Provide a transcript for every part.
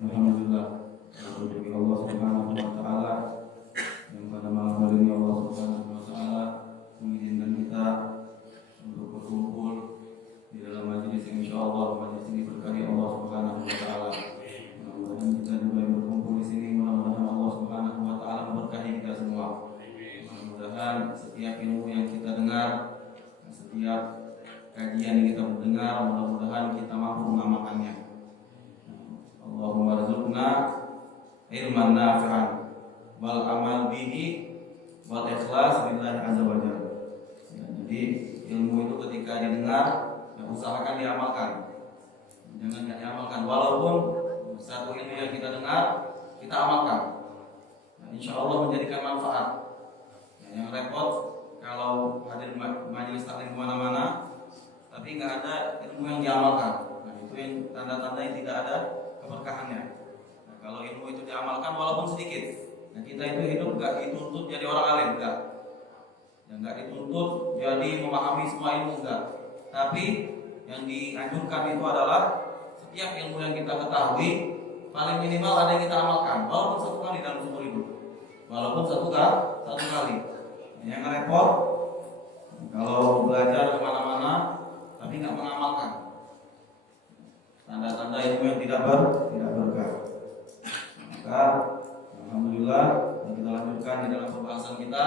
Alhamdulillah, bagi Allah Subhanahu wa taala yang pada malam hari ini Allah Subhanahu wa taala mengizinkan kita untuk berkumpul di dalam majelis yang insyaallah majelis ini berkahi Allah Subhanahu wa taala. Mudah-mudahan kita juga yang berkumpul di sini, mudah-mudahan Allah Subhanahu wa taala memberkahi kita semua. Mudah-mudahan setiap ilmu yang kita dengar, setiap kajian yang kita mendengar, mudah-mudahan kita mampu mengamalkannya. Allahumma rizqna ilman nafi'an wal amal bihi wal ikhlas billahi azza wa jalla. Jadi ilmu itu ketika didengar, usahakan diamalkan. Jangan tidak diamalkan, walaupun satu ilmu yang kita dengar kita amalkan. Insya Allah menjadikan manfaat. Yang repot kalau hadir majelis taklim kemana-mana, tapi nggak ada ilmu yang diamalkan. Nah, itu yang tanda-tanda yang tidak ada keberkahannya. Nah, kalau ilmu itu diamalkan walaupun sedikit, nah kita itu hidup nggak dituntut jadi orang alim, enggak. Ya, nggak dituntut jadi memahami semua ilmu, enggak. Tapi yang dianjurkan itu adalah setiap ilmu yang kita ketahui paling minimal ada yang kita amalkan, walaupun satu kali dalam seumur hidup, walaupun satu kali. Yang repot kalau belajar kemana-mana tapi nggak mengamalkan, tanda-tanda ilmu yang tidak berkah. Maka alhamdulillah kita lanjutkan di dalam pembahasan kita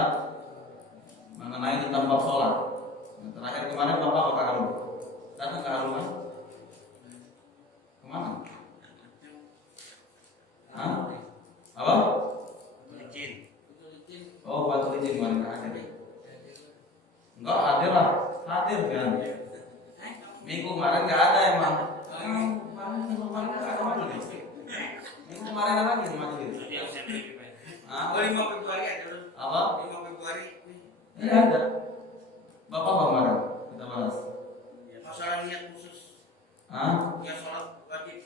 mengenai tentang bab sholat. Yang terakhir kemarin Bapak apa kamu? Datang ke rumah? Kemana? Hah? Apa? Oh, batu licin kemarin nggak hadir. Enggak hadir lah, hadir kan? Minggu kemarin nggak ada emang. Minggu kemarin nggak ada majelis. Minggu kemarin ada lagi majelis. 5 Februari ada. Apa? 5 Februari. Ini ada. Bapak apa kemarin kita bahas? Masalah niat khusus. Niat sholat wajib.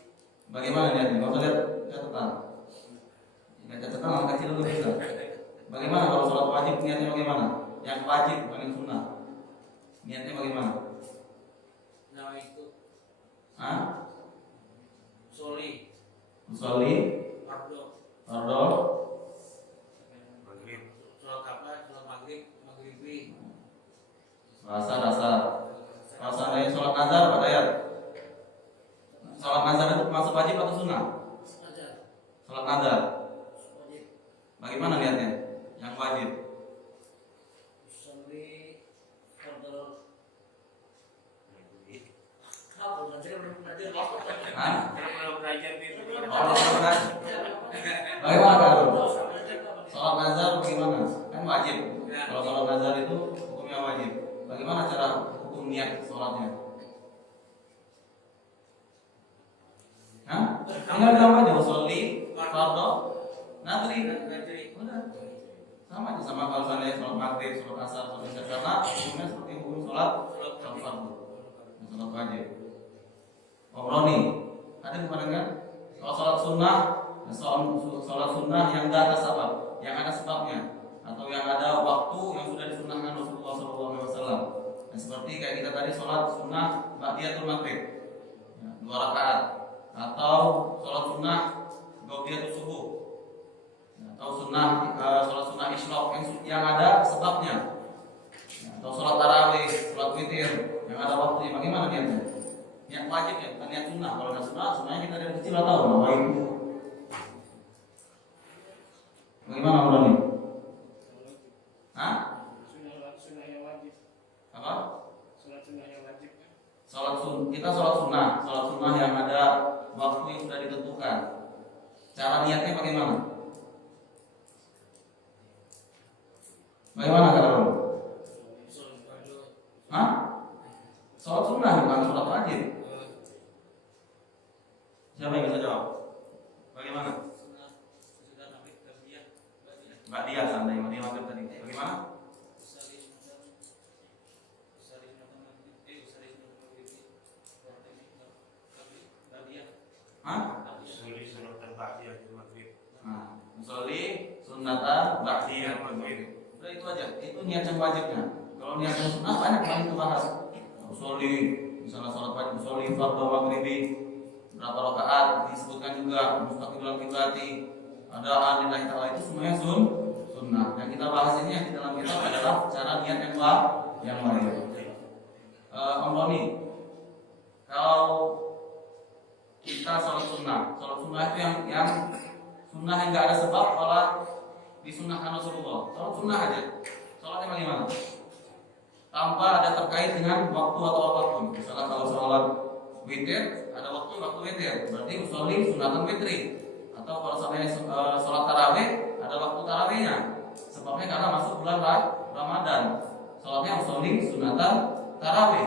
Bagaimana niatnya? Bapak lihat catatan. Lihat catatan anak kecil dulu bisa. Bagaimana kalau sholat wajib niatnya bagaimana? Yang wajib bukan yang sunnah. Niatnya bagaimana? Nah itu. Soli. Fardo. Maghrib. Sholat apa? Sholat maghribi. Dasar. Dari sholat nazar apa dayat? Sholat nazar itu masuk wajib atau sunnah? Sholat nazar. Bagaimana niatnya? Yang wajib. Bagaimana kalau sholat nazar bagaimana? Kan wajib. Kalau sholat nazar itu hukumnya wajib. Bagaimana cara hukum niat sholatnya? Tinggal bilang aja usolli fardo nadri. Udah. Sama aja sama kalau saya sholat maghrib, sholat asar, sholat isya, karena hukumnya seperti hukum sholat fardu. Sholat wajib. Omroni. Ada kemarin kan? Kalau sholat sunnah yang tidak ada sebab, yang ada sebabnya, atau yang ada waktu yang sudah disunnahkan Rasulullah SAW. Nah, seperti kayak kita tadi sholat sunnah ba'diyatul maghrib, 2 rakaat, atau sholat sunnah ba'diyatul subuh, atau sholat sunnah isyraq yang ada sebabnya, atau sholat tarawih, sholat witir yang ada waktunya. Bagaimana niatnya? Niat wajib ya, bukan niat sunnah. Kalau ada sunnahnya kita dari kecil tahu bahwa itu. Bagaimana Roni? Sunnah yang wajib. Apa? Sunnah yang wajib. Kita sholat sunnah yang ada waktu yang sudah ditentukan. Cara niatnya bagaimana? Bagaimana kata Roni? Sholat sunnah bukan sholat wajib. Siapa yang bisa jawab? Bagaimana? Mbak Dia santai, Mbak Dia maghrib tadi. Bagaimana? Musolli sunnatan ba'diyah maghrib. Udah itu aja. Itu niat yang wajibnya. Kalau niat yang sunnah banyak kali kita bahas. Musolli misalnya sholat wajib, musolli fardhu maghribi berapa rakaat, disebutkan juga mustaqbilal kiblati, ada anillahi ta'ala, itu semuanya sunnah. Yang kita bahas ini yang di dalam kitab adalah cara niat yang wajib. Om Roni, kalau kita sholat sunnah itu yang sunnah yang nggak ada sebab, malah disunnahkan Rasulullah. Sholat sunnah aja, sholatnya bagaimana? Tanpa ada terkait dengan waktu atau apapun. Misalnya kalau sholat witir, ada waktu witir, berarti usolli sunatan witri. Atau kalau sholat tarawih, ada waktu tarawihnya. Sebabnya karena masuk bulan Ramadan, sholatnya usolli sunatan tarawih.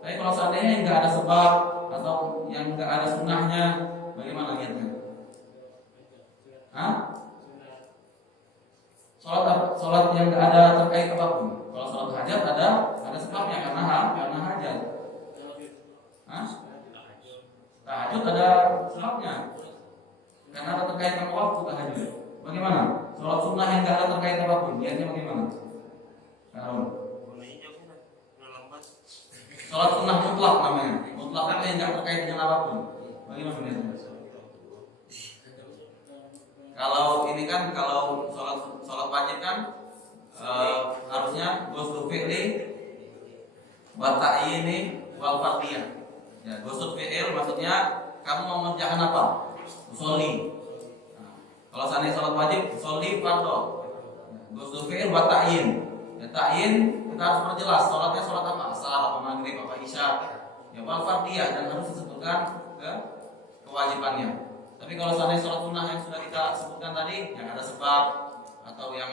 Tapi kalau seandainya nggak ada sebab atau yang nggak ada sunnahnya, bagaimana niatnya? Sholat yang nggak ada terkait apapun. Kalau sholat hajat ada sebabnya karena hajat. Tahajud ada sebabnya karena ada terkait sama waktu tahajud. Bagaimana? Sholat sunnah yang nggak ada terkait apapun, niatnya bagaimana? Sholat sunnah mutlak namanya. Mutlak itu yang nggak terkait dengan apapun. Bagaimana niatnya? Kalau ini kan, kalau sholat wajib kan harusnya ghusl fi'li wa ta'yini wal fardiyah. Ya, ghusl fi'il maksudnya kamu mau mengerjakan apa? Usolli. Kalau seandainya sholat wajib, usolli fardhu. Ghusl fi'il wa ta'yin. Ya, ta'yin kita harus perjelas sholatnya sholat apa? Asar, apa maghrib, apa isya. Ya, wal fardiyah, dan harus disebutkan kewajibannya. Tapi kalau seandainya sholat sunnah yang sudah kita sebutkan tadi, yang ada sebab atau yang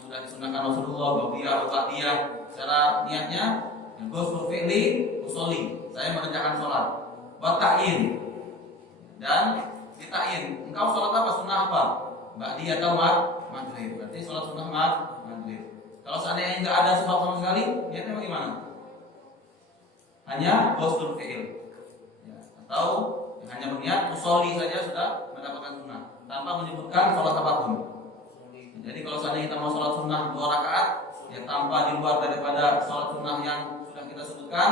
sudah disunnahkan Rasulullah, ba'diyah atau ba'diyah, secara niatnya ghusl fi'li usolli, saya mengerjakan sholat. Wa ta'yin, dan ditakyin, engkau sholat apa, sunnah apa? Ba'diyah atau maghrib, berarti sholat sunnah maghrib. Kalau seandainya nggak ada sebab sama sekali, niatnya bagaimana? Hanya ghusl fi'il, ya, atau hanya berniat usolli saja sudah mendapatkan sunnah tanpa menyebutkan sholat apapun. Jadi kalau seandainya kita mau sholat sunnah 2 rakaat, ya tanpa di luar daripada sholat sunnah yang sudah kita sebutkan,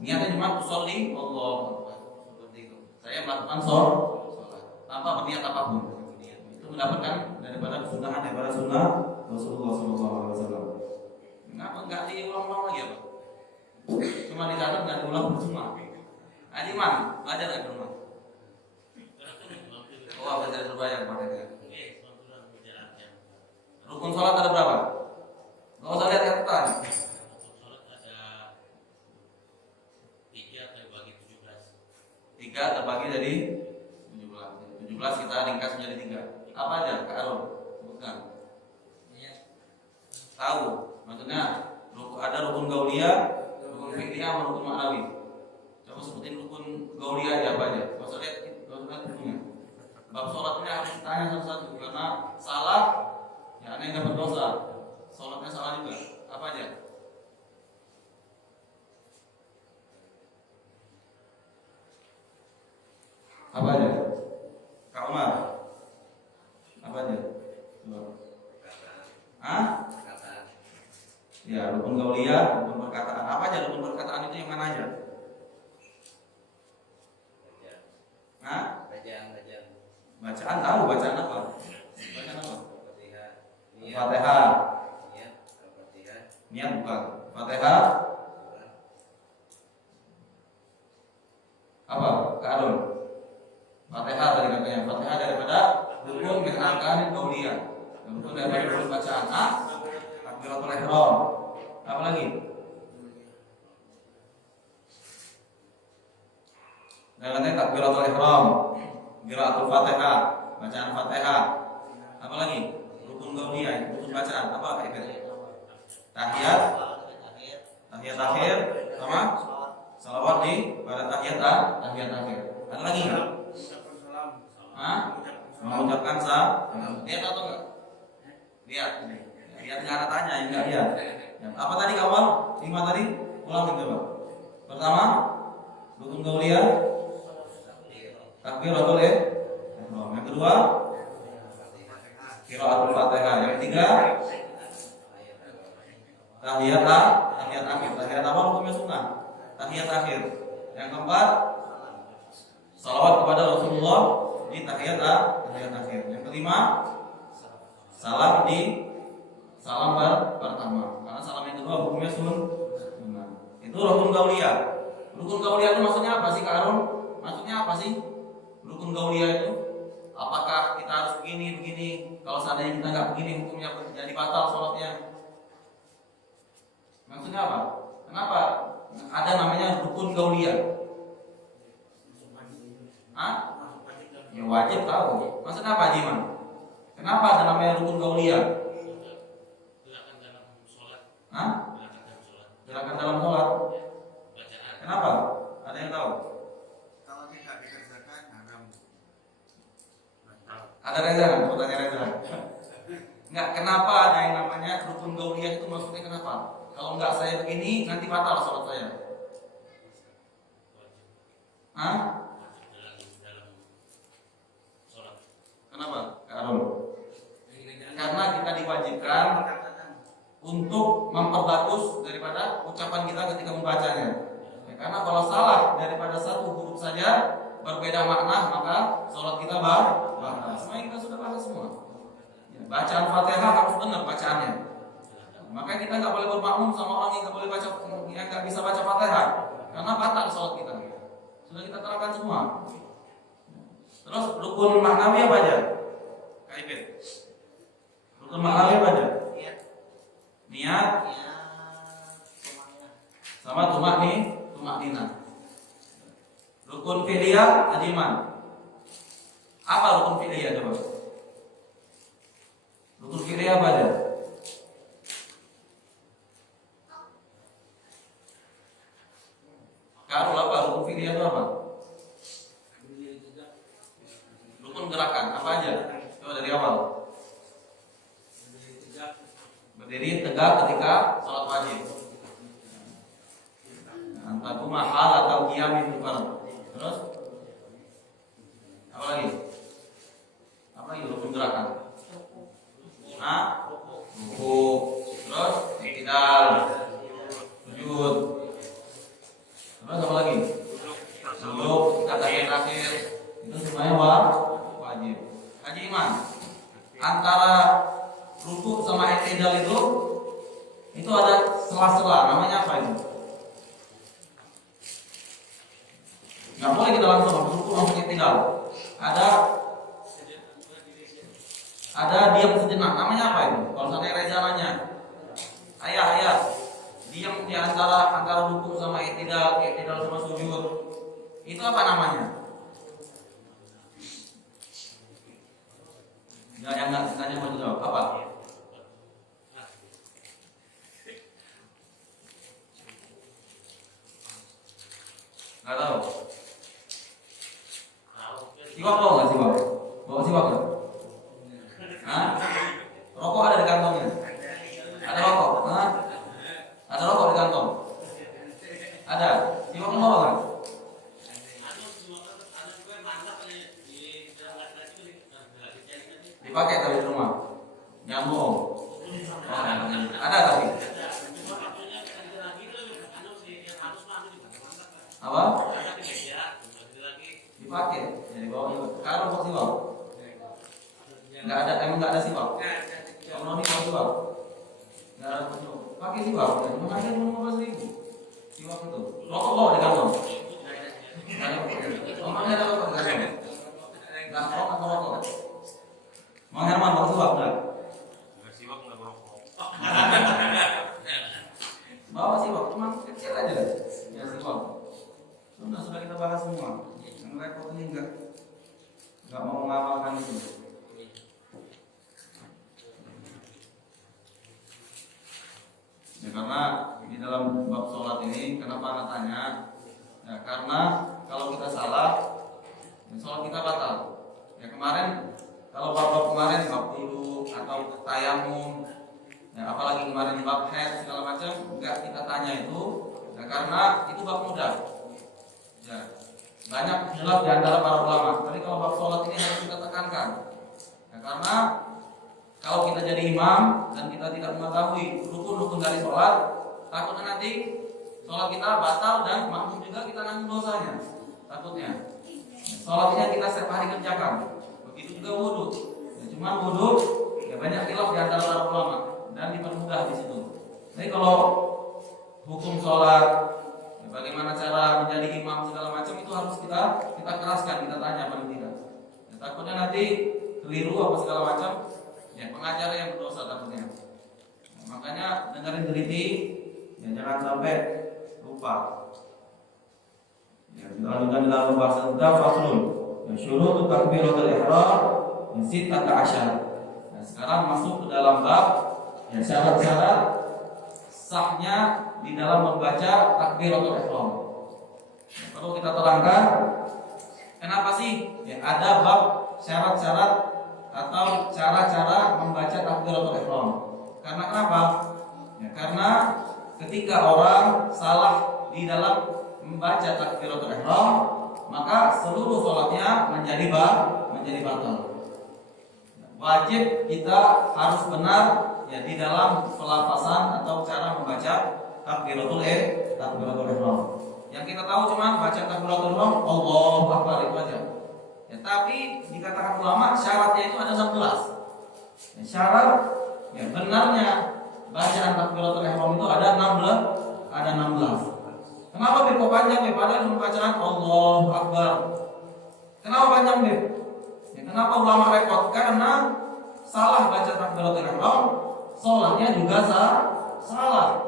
niatnya cuma usolli Allah, seperti itu. Saya melakukan sholat tanpa berniat apapun. Itu mendapatkan daripada kesunahan, daripada sunnah Rasulullah SAW. Kenapa nggak diulang-ulang lagi ya Pak? Cuma dicatat, nggak diulang semua. Adiman, belajar nggak di rumah? Oh, belajar terbayang pakainya. Rukun sholat ada berapa? Nggak usah lihat catatan. Sholat ada 3 terbagi 17. 3 terbagi dari 17. 17 kita ringkas menjadi 3. Apa aja, Kak Arul? Bukan. Tahu? Maksudnya ada rukun gauliyah, rukun fiqhiyah, rukun ma'nawi. Coba sebutin rukun gauliyah aja, apa aja? Nggak usah lihat rukunnya. Bab sholatnya harus ditanya satu-satu, karena salah ya aneh dapat dosa. Sholatnya salah juga. Apa aja? Apa aja? Kak Umar. Apa aja? Coba. Ya, rukun gauliyah, rukun perkataan. Apa aja rukun perkataan itu yang mana aja? Bacaan tahu, bacaan apa? Bacaan apa? Fatihah. Niat bukan. Fatihah. Apa? Kak Arul. Fatihah tadi katanya. Fatihah daripada rukun min arkanil qauliyah. Rukun daripada rukun bacaan. Takbiratul ihram. Apa lagi? Dan katanya takbiratul ihram, qiraatul Fatihah, bacaan Fatihah. Apa lagi? Rukun gauliyah, rukun bacaan. Apa itu? Tahiyat akhir, sama salawat pada tahiyat akhir. Ada lagi enggak? Mengucapkan lihat atau enggak? Lihat enggak ada tanya, enggak lihat. Apa tadi kawan? 5 tadi? Ulangin coba. Pertama, rukun gauliyah, takbiratul ihram. Yang kedua, qiraatul Fatihah. Yang ketiga, tahiyat akhir. Tahiyat awal hukumnya sunnah. Tahiyat akhir. Yang keempat, salawat kepada Rasulullah di tahiyat akhir. Yang kelima, salam di salam pertama. Karena salam yang kedua hukumnya sunnah. Itu rukun qauliyah. Rukun qauliyah itu maksudnya apa sih, Kak Arun? Maksudnya apa sih rukun qauliyah itu? Apakah kita harus begini? Kalau seandainya kita nggak begini, hukumnya jadi batal sholatnya. Maksudnya apa? Kenapa ada namanya rukun qauliyah? Hah? Ya wajib tahu. Maksudnya apa, Jiman? Kenapa ada namanya rukun qauliyah? Gerakan dalam sholat. Hah? Gerakan dalam sholat. Gerakan dalam sholat. Bacaan. Kenapa? Ada yang tahu? Kalau tidak dikerjakan haram. Ada Reza kan? Coba tanya Reza. Enggak, kenapa ada yang namanya rukun qauliyah itu, maksudnya kenapa? Kalau enggak saya begini nanti batal sholat saya. Hah? Dalam sholat. Kenapa? Kak Arul? Karena kita diwajibkan untuk memperbagus daripada ucapan kita ketika membacanya. Ya, karena kalau salah daripada satu huruf saja berbeda makna, maka sholat kita batal. Semua kita sudah bahas semua. Ya, bacaan Fatihah harus benar bacaannya. Maka kita nggak boleh bermakmum sama orang yang nggak boleh baca, yang nggak bisa baca Fatihah, karena batal sholat kita. Sudah kita terangkan semua. Terus rukun maknawi apa aja? Kaibet. Rukun maknawi apa aja? Niat sama tumak nina. Rukun fi'liyah ajiman. Apa rukun fi'liyah coba? Rukun fi'liyah apa aja? Karul apa? Rukun fi'liyah itu apa? Rukun gerakan apa aja? Coba dari awal. Berdiri tegak ketika sholat wajib. Antaku mahal atau qiyam itu fardu. Terus apa lagi? Apa lagi rukun gerakan? Ruku. Terus i'tidal, sujud. Terus apa lagi? Duduk, kata yang terakhir. Itu semuanya wajib. Haji Iman, antara ruku sama i'tidal itu ada sela-sela, namanya apa itu? Nggak boleh kita langsung ruku langsung i'tidal. Ada diam sejenak, namanya apa itu? Kalau sampai Reza nanya, ayah, diam di antara ruku sama i'tidal sama sujud, itu apa namanya? Ya, yang nggak tanya mau jawab apa? Nggak tahu. Siwak tahu nggak siwak? Bawa siwak nggak? Hah? Rokok ada di kantongnya? Ada rokok? Hah? Ada rokok di kantong? Ada. Siwak mau bawa nggak? Dipakai tapi di rumah. Nyambung. Ada tapi. Apa? Dipakai. Jadi bawa juga. Kalau kok siwak? Nggak ada, emang nggak ada siwak. Kalau Noni mau siwak? Nggak ada siwak. Pakai siwak. Cuma ada 15.000. Siwak itu. Rokok bawa di kantong. Nggak ada rokok. Omangnya ada rokok di kantong. Nggak rokok atau rokok? Mang Herman bawa siwak nggak? Siwak nggak merokok. Bawa siwak, cuma kecil aja. Ya siwak. Sudah kita bahas semua. Yang repot ini nggak mau mengamalkan itu. Ya, karena di dalam bab sholat ini, kenapa anak tanya? Ya, karena kalau kita salah, ya, sholat kita batal. Ya kemarin, kalau bab kemarin bab dulu atau tayamum, ya, apalagi kemarin bab head segala macam, nggak kita tanya itu, ya, karena itu bab mudah. Ya, banyak khilaf di antara para ulama. Tapi kalau bab sholat ini harus kita tekankan. Ya, karena kalau kita jadi imam dan kita tidak mengetahui rukun-rukun dari sholat, takutnya nanti sholat kita batal dan makmum juga kita nanggung dosanya. Takutnya. Sholatnya kita setiap hari kerjakan. Begitu juga wudhu. Ya, cuma wudhu ya banyak khilaf di antara para ulama dan dipermudah di situ. Jadi kalau hukum sholat, ya bagaimana cara menjadi imam segala macam itu harus kita keraskan, kita tanya paling tidak. Ya, takutnya nanti keliru apa segala macam, ya pengajar yang berdosa takutnya. Nah, makanya dengerin teliti, ya jangan sampai lupa. Ya, kita lanjutkan dalam pembahasan kita faslun. Ya, syurutu takbiratul ihram sittata asyar. Nah, sekarang masuk ke dalam bab ya syarat-syarat sahnya di dalam membaca takbiratul ihram. Ya, perlu kita terangkan kenapa sih ya ada bab syarat-syarat atau cara-cara membaca takbiratul ihram. Karena kenapa? Ya, karena ketika orang salah di dalam membaca takbiratul ihram, maka seluruh sholatnya menjadi batal. Wajib kita harus benar ya di dalam pelafasan atau cara membaca takbiratul ihram. Yang kita tahu cuma baca takbiratul ihram Allahu Akbar itu aja. Ya, tapi dikatakan ulama syaratnya itu ada 16. Ya, syarat ya benarnya bacaan takbiratul ihram itu ada 16. Kenapa kok panjang padahal cuma bacaan Allahu Akbar? Kenapa panjang ya, kenapa ulama repot? Karena salah baca takbiratul ihram, sholatnya juga salah.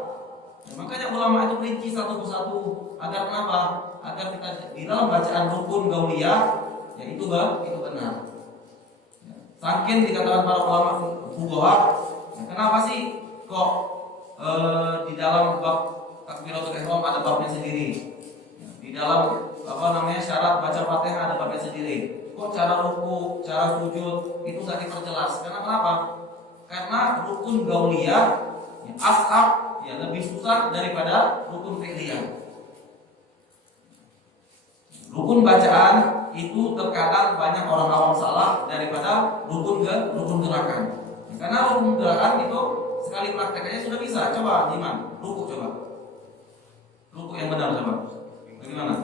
Ya, makanya ulama itu rinci satu persatu agar kenapa? Agar kita di dalam bacaan rukun gauliyah ya itu benar. Ya, saking dikatakan para ulama fuqaha, ya, kenapa sih kok di dalam bab takbiratul ihram ada babnya sendiri? Ya, di dalam syarat baca Fatihah ada babnya sendiri. Kok cara ruku, cara sujud itu nggak diperjelas? Karena kenapa? Karena rukun gauliyah ya, ashab ya lebih susah daripada rukun fi'liyah. Rukun bacaan itu terkadang banyak orang awam salah daripada rukun gerakan. Ya, karena rukun gerakan itu sekali prakteknya sudah bisa. Coba Iman, ruku coba. Ruku yang benar coba. Bagaimana?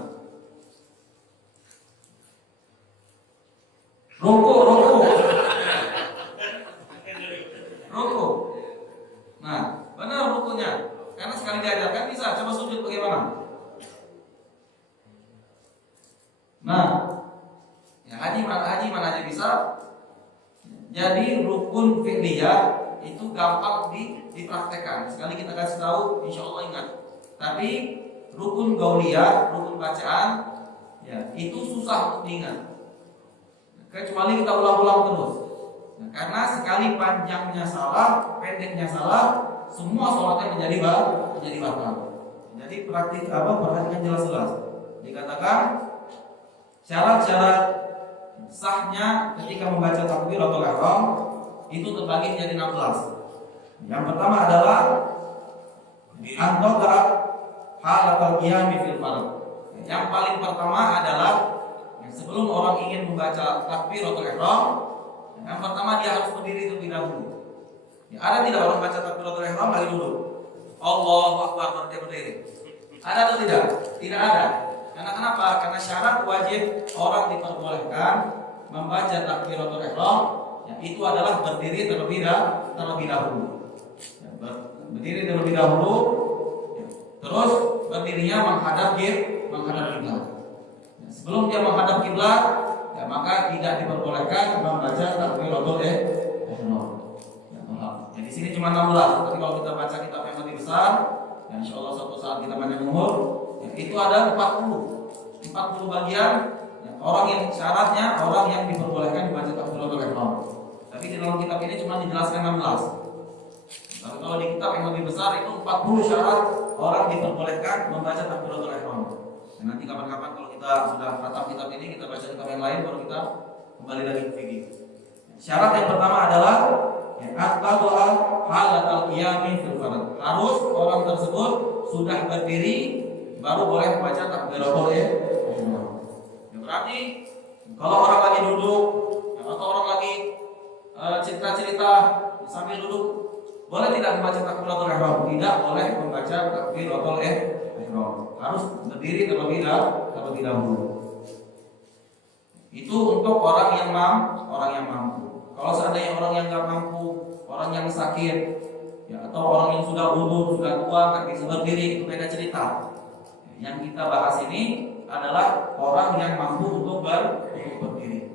Ruku. Nah, benar rukunya. Karena sekali diajarkan bisa. Coba sujud bagaimana? Nah, ya haji mana aja bisa. Jadi rukun fi'liyah itu gampang dipraktekkan. Sekali kita kasih tahu, insya Allah ingat. Tapi rukun gauliyah, rukun bacaan, ya itu susah untuk diingat. Kecuali kita ulang-ulang terus. Nah, karena sekali panjangnya salah, pendeknya salah, semua sholatnya menjadi batal. Jadi perhatikan jelas-jelas. Dikatakan syarat-syarat sahnya ketika membaca takbiratul ihram itu terbagi menjadi 16. Yang pertama adalah antara halatul qiyam fil fardh. Yang paling pertama adalah sebelum orang ingin membaca takbiratul ihram, yang pertama dia harus berdiri terlebih dahulu. Ya, ada tidak orang baca takbiratul ihram lagi duduk? Allahu Akbar baru dia berdiri. Ada atau tidak? Tidak ada. Karena kenapa? Karena syarat wajib orang diperbolehkan membaca takbiratul ihram ya, itu adalah berdiri terlebih dahulu. Ya, berdiri terlebih dahulu, ya, terus berdirinya menghadap kiblat. Ya, sebelum dia menghadap kiblat, ya, maka tidak diperbolehkan membaca takbiratul ihram. Ya, maaf. Ya, di sini cuma 16. Tapi kalau kita baca kitab yang lebih besar, ya, insya Allah suatu saat kita panjang umur, ya, itu ada 40 bagian. Ya, orang yang syaratnya orang yang diperbolehkan membaca takbiratul ihram. Tapi di dalam kitab ini cuma dijelaskan 16. Tapi kalau di kitab yang lebih besar itu 40 syarat orang diperbolehkan membaca takbiratul ihram. Dan nanti kapan-kapan kalau kita sudah khatam kitab ini, kita baca kitab yang lain baru kita kembali lagi ke fikih. Syarat yang pertama adalah at-tadwa halatal qiyam fil fardh. Harus orang tersebut sudah berdiri baru boleh membaca takbiratul ihram. Ya, berarti kalau orang lagi duduk atau orang lagi cerita-cerita sambil duduk, boleh tidak membaca takbiratul ihram? Tidak boleh membaca takbiratul ihram. Harus berdiri terlebih dahulu. Itu untuk orang yang mampu. Kalau seandainya orang yang nggak mampu, orang yang sakit, ya, atau orang yang sudah udur, sudah tua, nggak bisa berdiri, itu beda cerita. Yang kita bahas ini adalah orang yang mampu untuk berdiri.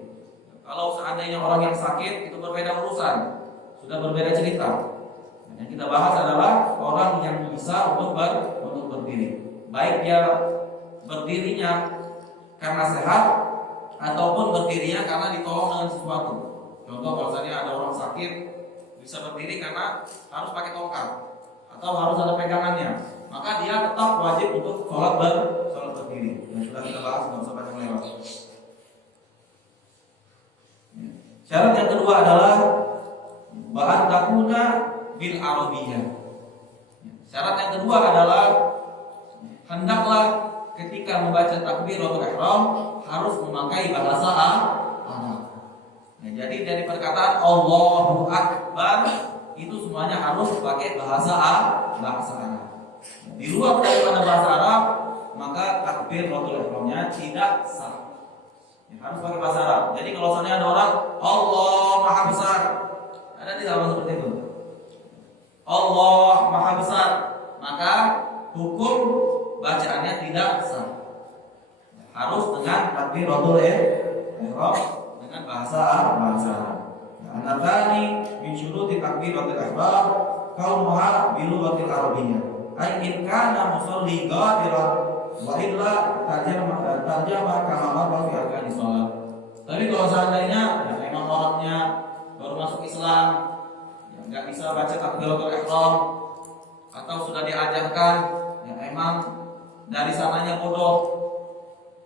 Kalau seandainya orang yang sakit, itu berbeda urusan, sudah berbeda cerita. Yang kita bahas adalah orang yang bisa untuk berdiri. Baik dia berdirinya karena sehat ataupun berdirinya karena ditolong dengan sesuatu. Contoh, kalau misalnya ada orang sakit bisa berdiri karena harus pakai tongkat atau harus ada pegangannya, maka dia tetap wajib untuk sholat berdiri. Yang sudah kita bahas, nggak usah panjang lewat. Syarat yang kedua adalah ba'an takuna bil arabiyah. Syarat yang kedua adalah hendaklah ketika membaca takbiratul ihram harus memakai bahasa Arab. Nah, jadi dari perkataan Allahu Akbar itu semuanya harus pakai bahasa Arab. Di luar daripada bahasa Arab, maka takbiratul ihramnya tidak sah. Ya, harus pakai bahasa Arab. Jadi kalau seandainya ada orang Allah Maha Besar, ada tidak apa seperti itu? Allah Maha Besar, maka hukum bacaannya tidak sah. Harus dengan takbiratul ihram dengan bahasa Arab. Anatani min syuruti takbiratul ihram kaunuha bi lughatil arabiyyah. Ai in kana musalli ghadiran wa illa tarjama kama marra fi arkani shalah. Tapi kalau seandainya ya, memang orangnya baru masuk Islam, ya, nggak bisa baca takbiratul ihram atau sudah diajarkan, ya memang dari sananya bodoh,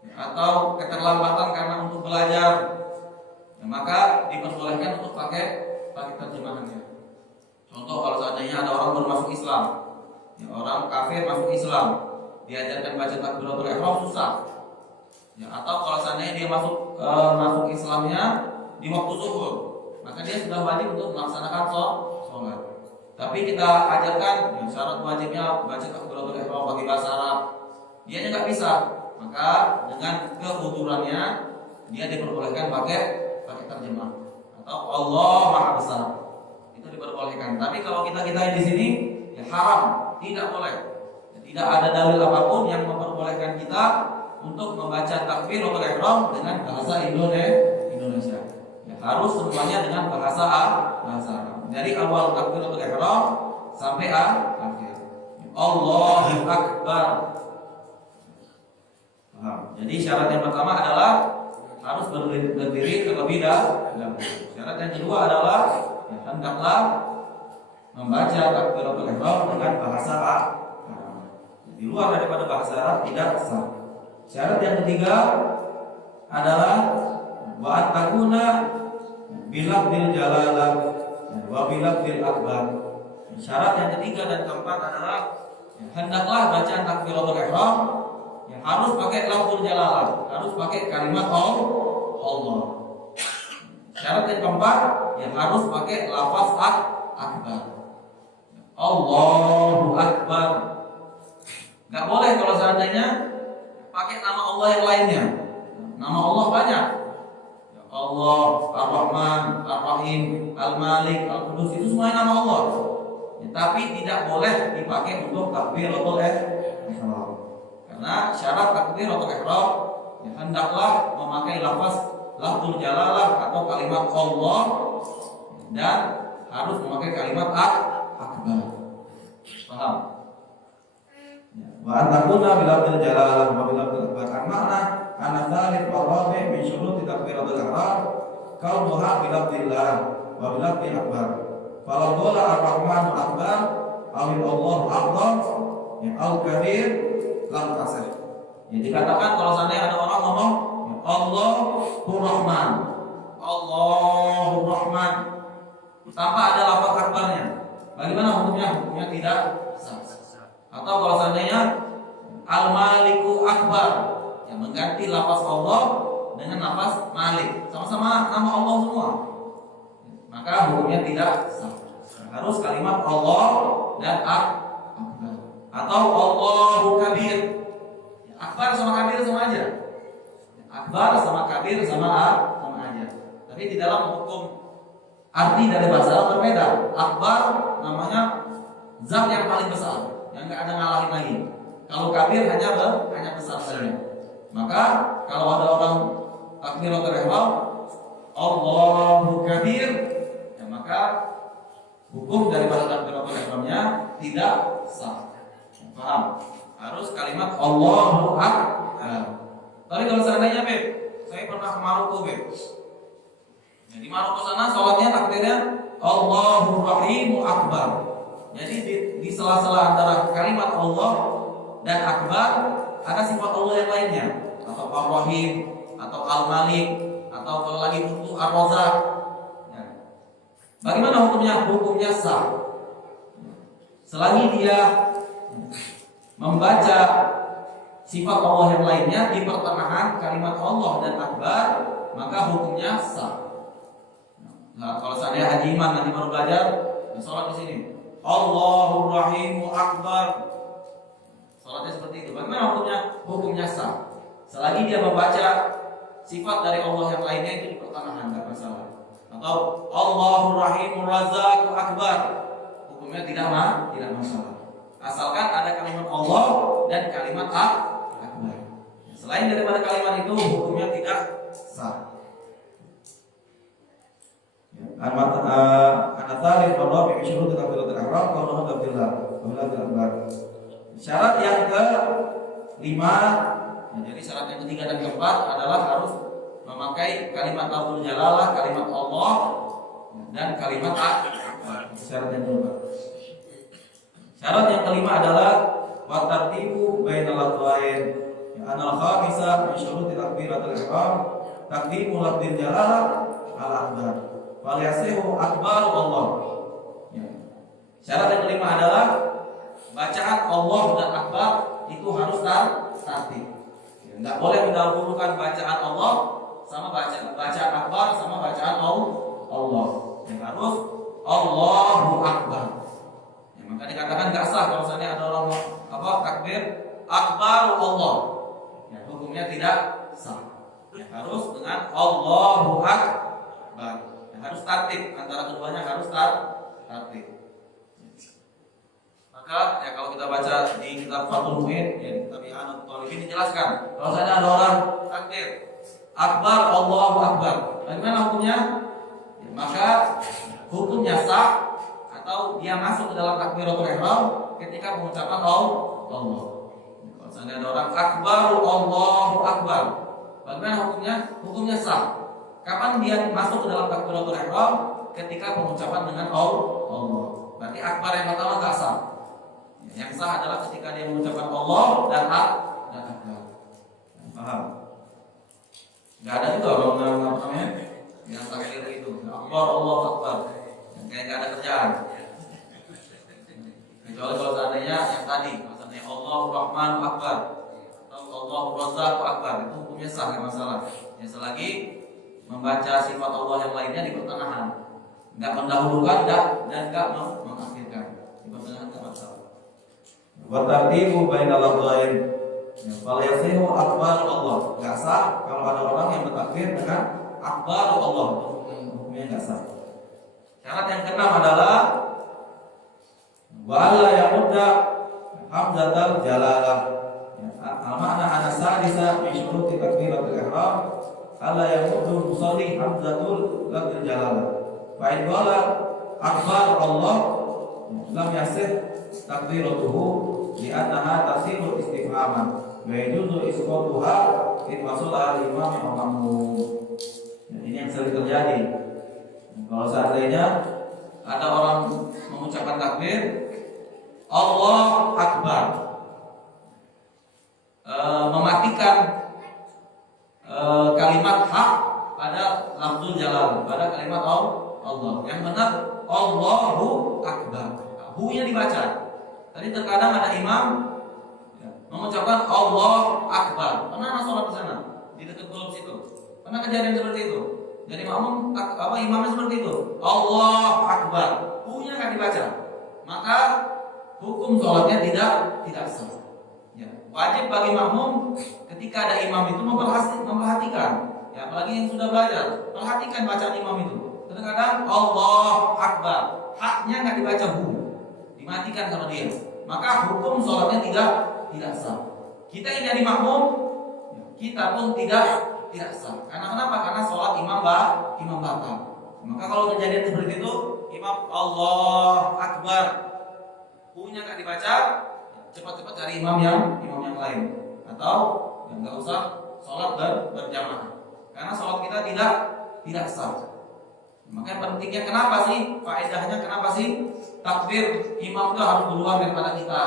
ya, atau keterlambatan karena untuk belajar, ya, maka diperbolehkan untuk pakai terjemahannya. Contoh, kalau seandainya ada orang baru masuk Islam, ya, orang kafir masuk Islam, diajarkan baca takbiratul ihram susah. Ya, atau kalau seandainya dia masuk Islamnya di waktu zuhur, maka dia sudah wajib untuk melaksanakan sholat. Tapi kita ajarkan ya, syarat wajibnya baca takbiratul ihram pakai bahasa Arab, dia nggak bisa, maka dengan keudurannya dia diperbolehkan pakai terjemah atau Allah Maha Besar, itu diperbolehkan. Tapi kalau kita di sini ya haram, tidak boleh. Tidak ada dalil apapun yang memperbolehkan kita untuk membaca takbiratul ihram dengan bahasa Indonesia. Ya, harus semuanya dengan bahasa Arab. Dari awal takbiratul ihram sampai akhir. Allahu Akbar. Paham? Jadi syarat yang pertama adalah harus berdiri terlebih dahulu. Syarat yang kedua adalah ya, hendaklah membaca takbiratul ihram dengan bahasa Arab. Di luar daripada bahasa Arab tidak sah. Syarat yang ketiga adalah wa takuna bilafdil jalalah wa bilafdil akbar. Syarat yang ketiga dan keempat adalah ya, hendaklah bacaan takbiratul ihram ya, harus pakai lafzul jalalah, harus pakai kalimat Allah. Syarat yang keempat ya, harus pakai lafaz akbar. Allahu Akbar. Gak boleh kalau seandainya pakai nama Allah yang lainnya. Nama Allah banyak. Ya Allah, Ar-Rahman, Ar-Rahim, Al-Malik, Al-Qudus, itu semuanya nama Allah. Ya, tapi tidak boleh dipakai untuk takbiratul ihram. Karena syarat takbiratul ihram ya, hendaklah memakai lafzul jalalah atau kalimat Allah dan harus memakai kalimat akbar. Paham? Wa antakuna bilafdil jalalah wa bilafdil akbar. Makna anna dzalik wa rabi' min syuruti takbiratul ihram kaunuha bilafdillah wa bilafdil akbar. Kalau qala ar-rahman akbar aw Allah akbar ya al-kabir lam tasih. Ya, dikatakan kalau seandainya ada orang ngomong ya, Allahur Rahman, Allahur Rahman tanpa ada lafaz akbarnya, bagaimana hukumnya? Hukumnya tidak sah. Atau kalau seandainya Al-Maliku Akbar yang mengganti lafaz Allah dengan lafaz Malik, sama-sama nama Allah semua, maka hukumnya tidak sah. Harus kalimat Allah dan Akbar. Atau Allahu Kabir. Akbar sama Kabir sama aja. Akbar sama kabir sama aja. Tapi di dalam hukum arti dari bahasa Arab berbeda. Akbar namanya zat yang paling besar, yang nggak ada ngalahin lagi. Kalau kabir hanya besar saja. Maka kalau ada orang takbiratul ihram Allahu kabir, ya maka hukum daripada takbiratul ihramnya tidak sah. Paham? Harus kalimat Allahu akbar. Tapi kalau seandainya Beb, saya pernah ke Maroko Beb. Jadi Maroko sana sholatnya takbirnya Allahu Rahimu Akbar. Jadi di sela-sela antara kalimat Allah dan Akbar ada sifat Allah yang lainnya, atau Ar-Rahim, atau Al-Malik, atau kalau lagi butuh Ar-Razzaq. Ya. Bagaimana hukumnya? Hukumnya sah. Selagi dia membaca sifat Allah yang lainnya di pertengahan kalimat Allah dan Akbar, maka hukumnya sah. Nah, kalau saya Haji Iman nanti baru belajar, ya sholat di sini. Allahur Rahimu Akbar. Sholatnya seperti itu. Bagaimana hukumnya? Hukumnya sah. Selagi dia membaca sifat dari Allah yang lainnya itu di pertengahan, nggak masalah. Atau Allahur Rahimur Razzaq Akbar, hukumnya tidak masalah. Asalkan ada kalimat Allah dan kalimat Akbar. Selain daripada kalimat itu, hukumnya tidak sah. An-Natsari wa bi syurut takbiratul ihram qawluhu takbirullah akbar. Syarat yang ke-5, jadi syarat yang ketiga dan keempat adalah harus memakai kalimat lafzul jalalah, kalimat Allah dan kalimat akbar. Syarat yang keempat. Syarat yang kelima adalah wa tartibu bainal lafzain. Anal khamisa min syuruti takbiratul ihram taqdimu lafzil jalalah ala akbar. Wal yasihu akbar Allah. Ya. Syarat yang kelima adalah bacaan Allah dan akbar itu harus tertib. Ya, enggak boleh mendahulukan bacaan Allah sama bacaan akbar sama bacaan Allah. Yang harus Allahu akbar. Ya, maka dikatakan enggak sah kalau misalnya ada orang takbir akbar Allah. Ya, hukumnya tidak sah. Ya, harus dengan Allahu akbar. Harus tertib, antara keduanya harus tertib. Maka ya kalau kita baca di kitab Fathul Mu'in, ya kitab I'anatul Talibin dijelaskan kalau ada orang takbir akbar Allahu akbar, bagaimana hukumnya? Ya, maka hukumnya sah atau dia masuk ke dalam takbiratul ihram ketika mengucapkan Allah. Kalau ada orang akbar Allahu akbar, bagaimana hukumnya? Hukumnya sah. Kapan dia masuk ke dalam takbiratul ihram? Ketika pengucapan dengan Allah. Berarti akbar yang pertama enggak sah. Yang sah adalah ketika dia mengucapkan Allah dan akbar. Paham? Enggak ada juga orang namanya yang takbir itu. Akbar Allah akbar. Kayak enggak ada kerjaan. Kecuali kalau seandainya yang tadi, maksudnya Allahu Rahman akbar atau Allahu Razzaq akbar, itu hukumnya sah, enggak masalah. Ya selagi membaca sifat Allah yang lainnya di pertengahan, enggak mendahulukan dan enggak mengakhirkan. Di pertengahan enggak masalah. Wa tartibu bainal lafzain. Fal yasihu akbar Allah. Enggak sah kalau ada orang yang bertakbir dengan akbar Allah, hukumnya enggak sah. Syarat yang keenam adalah wa la yamudda hamzatal jalalah. Al-makna an-sadisa min syuruti takbiratul ihram alla yamuddu musalli hamzatul lafzil jalalah. Fa in qala akbar Allah lam yasih takbiratuhu li annaha tasilu istifhaman wa yajuzu isqatuha in wasala al-imam wa mamum. Ini yang sering terjadi. Kalau seandainya ada orang mengucapkan takbir Allah akbar, mematikan kalimat hak pada lafzul jalal, pada kalimat Allah. Yang benar Allahu akbar. Hu-nya dibaca. Tadi terkadang ada imam mengucapkan Allah akbar. Pernah sholat di sana di dekat kolom situ. Pernah kejadian seperti itu. Jadi imamnya seperti itu. Allah akbar. Hu-nya kan dibaca. Maka hukum sholatnya tidak sah. Ya. Wajib bagi makmum ketika ada imam itu memperhatikan. Ya, apalagi yang sudah belajar, perhatikan bacaan imam itu. Kadang-kadang Allah Akbar, haknya nggak dibaca hu, dimatikan sama dia. Maka hukum sholatnya tidak sah. Kita yang jadi makmum, kita pun tidak sah. Karena kenapa? Karena sholat imam batal. Maka kalau kejadian seperti itu, imam Allah Akbar, hu-nya nggak dibaca, cepat-cepat cari imam yang lain, atau nggak usah sholat berjamaah. Karena sholat kita tidak sah. Maka pentingnya kenapa sih? Faedahnya kenapa sih? Takbir imam itu harus duluan daripada kita.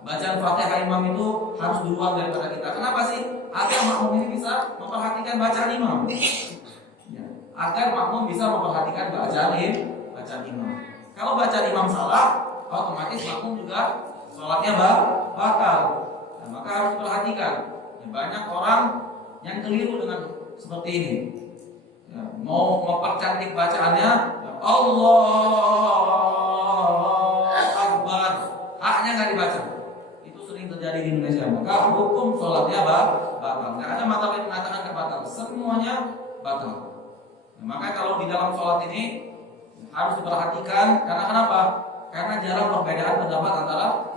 Bacaan Fatihah imam itu harus duluan daripada kita. Kenapa sih? Agar makmum ini bisa memperhatikan bacaan imam. Ya, agar makmum bisa memperhatikan bacaan imam. Kalau bacaan imam salah, otomatis makmum juga sholatnya batal. Nah, maka harus diperhatikan. Ya, banyak orang yang keliru dengan seperti ini. Ya, mau mempercantik bacaannya, ya Allah Akbar, haknya nggak dibaca. Itu sering terjadi di Indonesia. Maka hukum sholatnya batal. Nggak ada mazhab yang mengatakan nggak batal. Semuanya batal. Nah, maka kalau di dalam sholat ini harus diperhatikan. Karena kenapa? Karena jarang perbedaan pendapat antara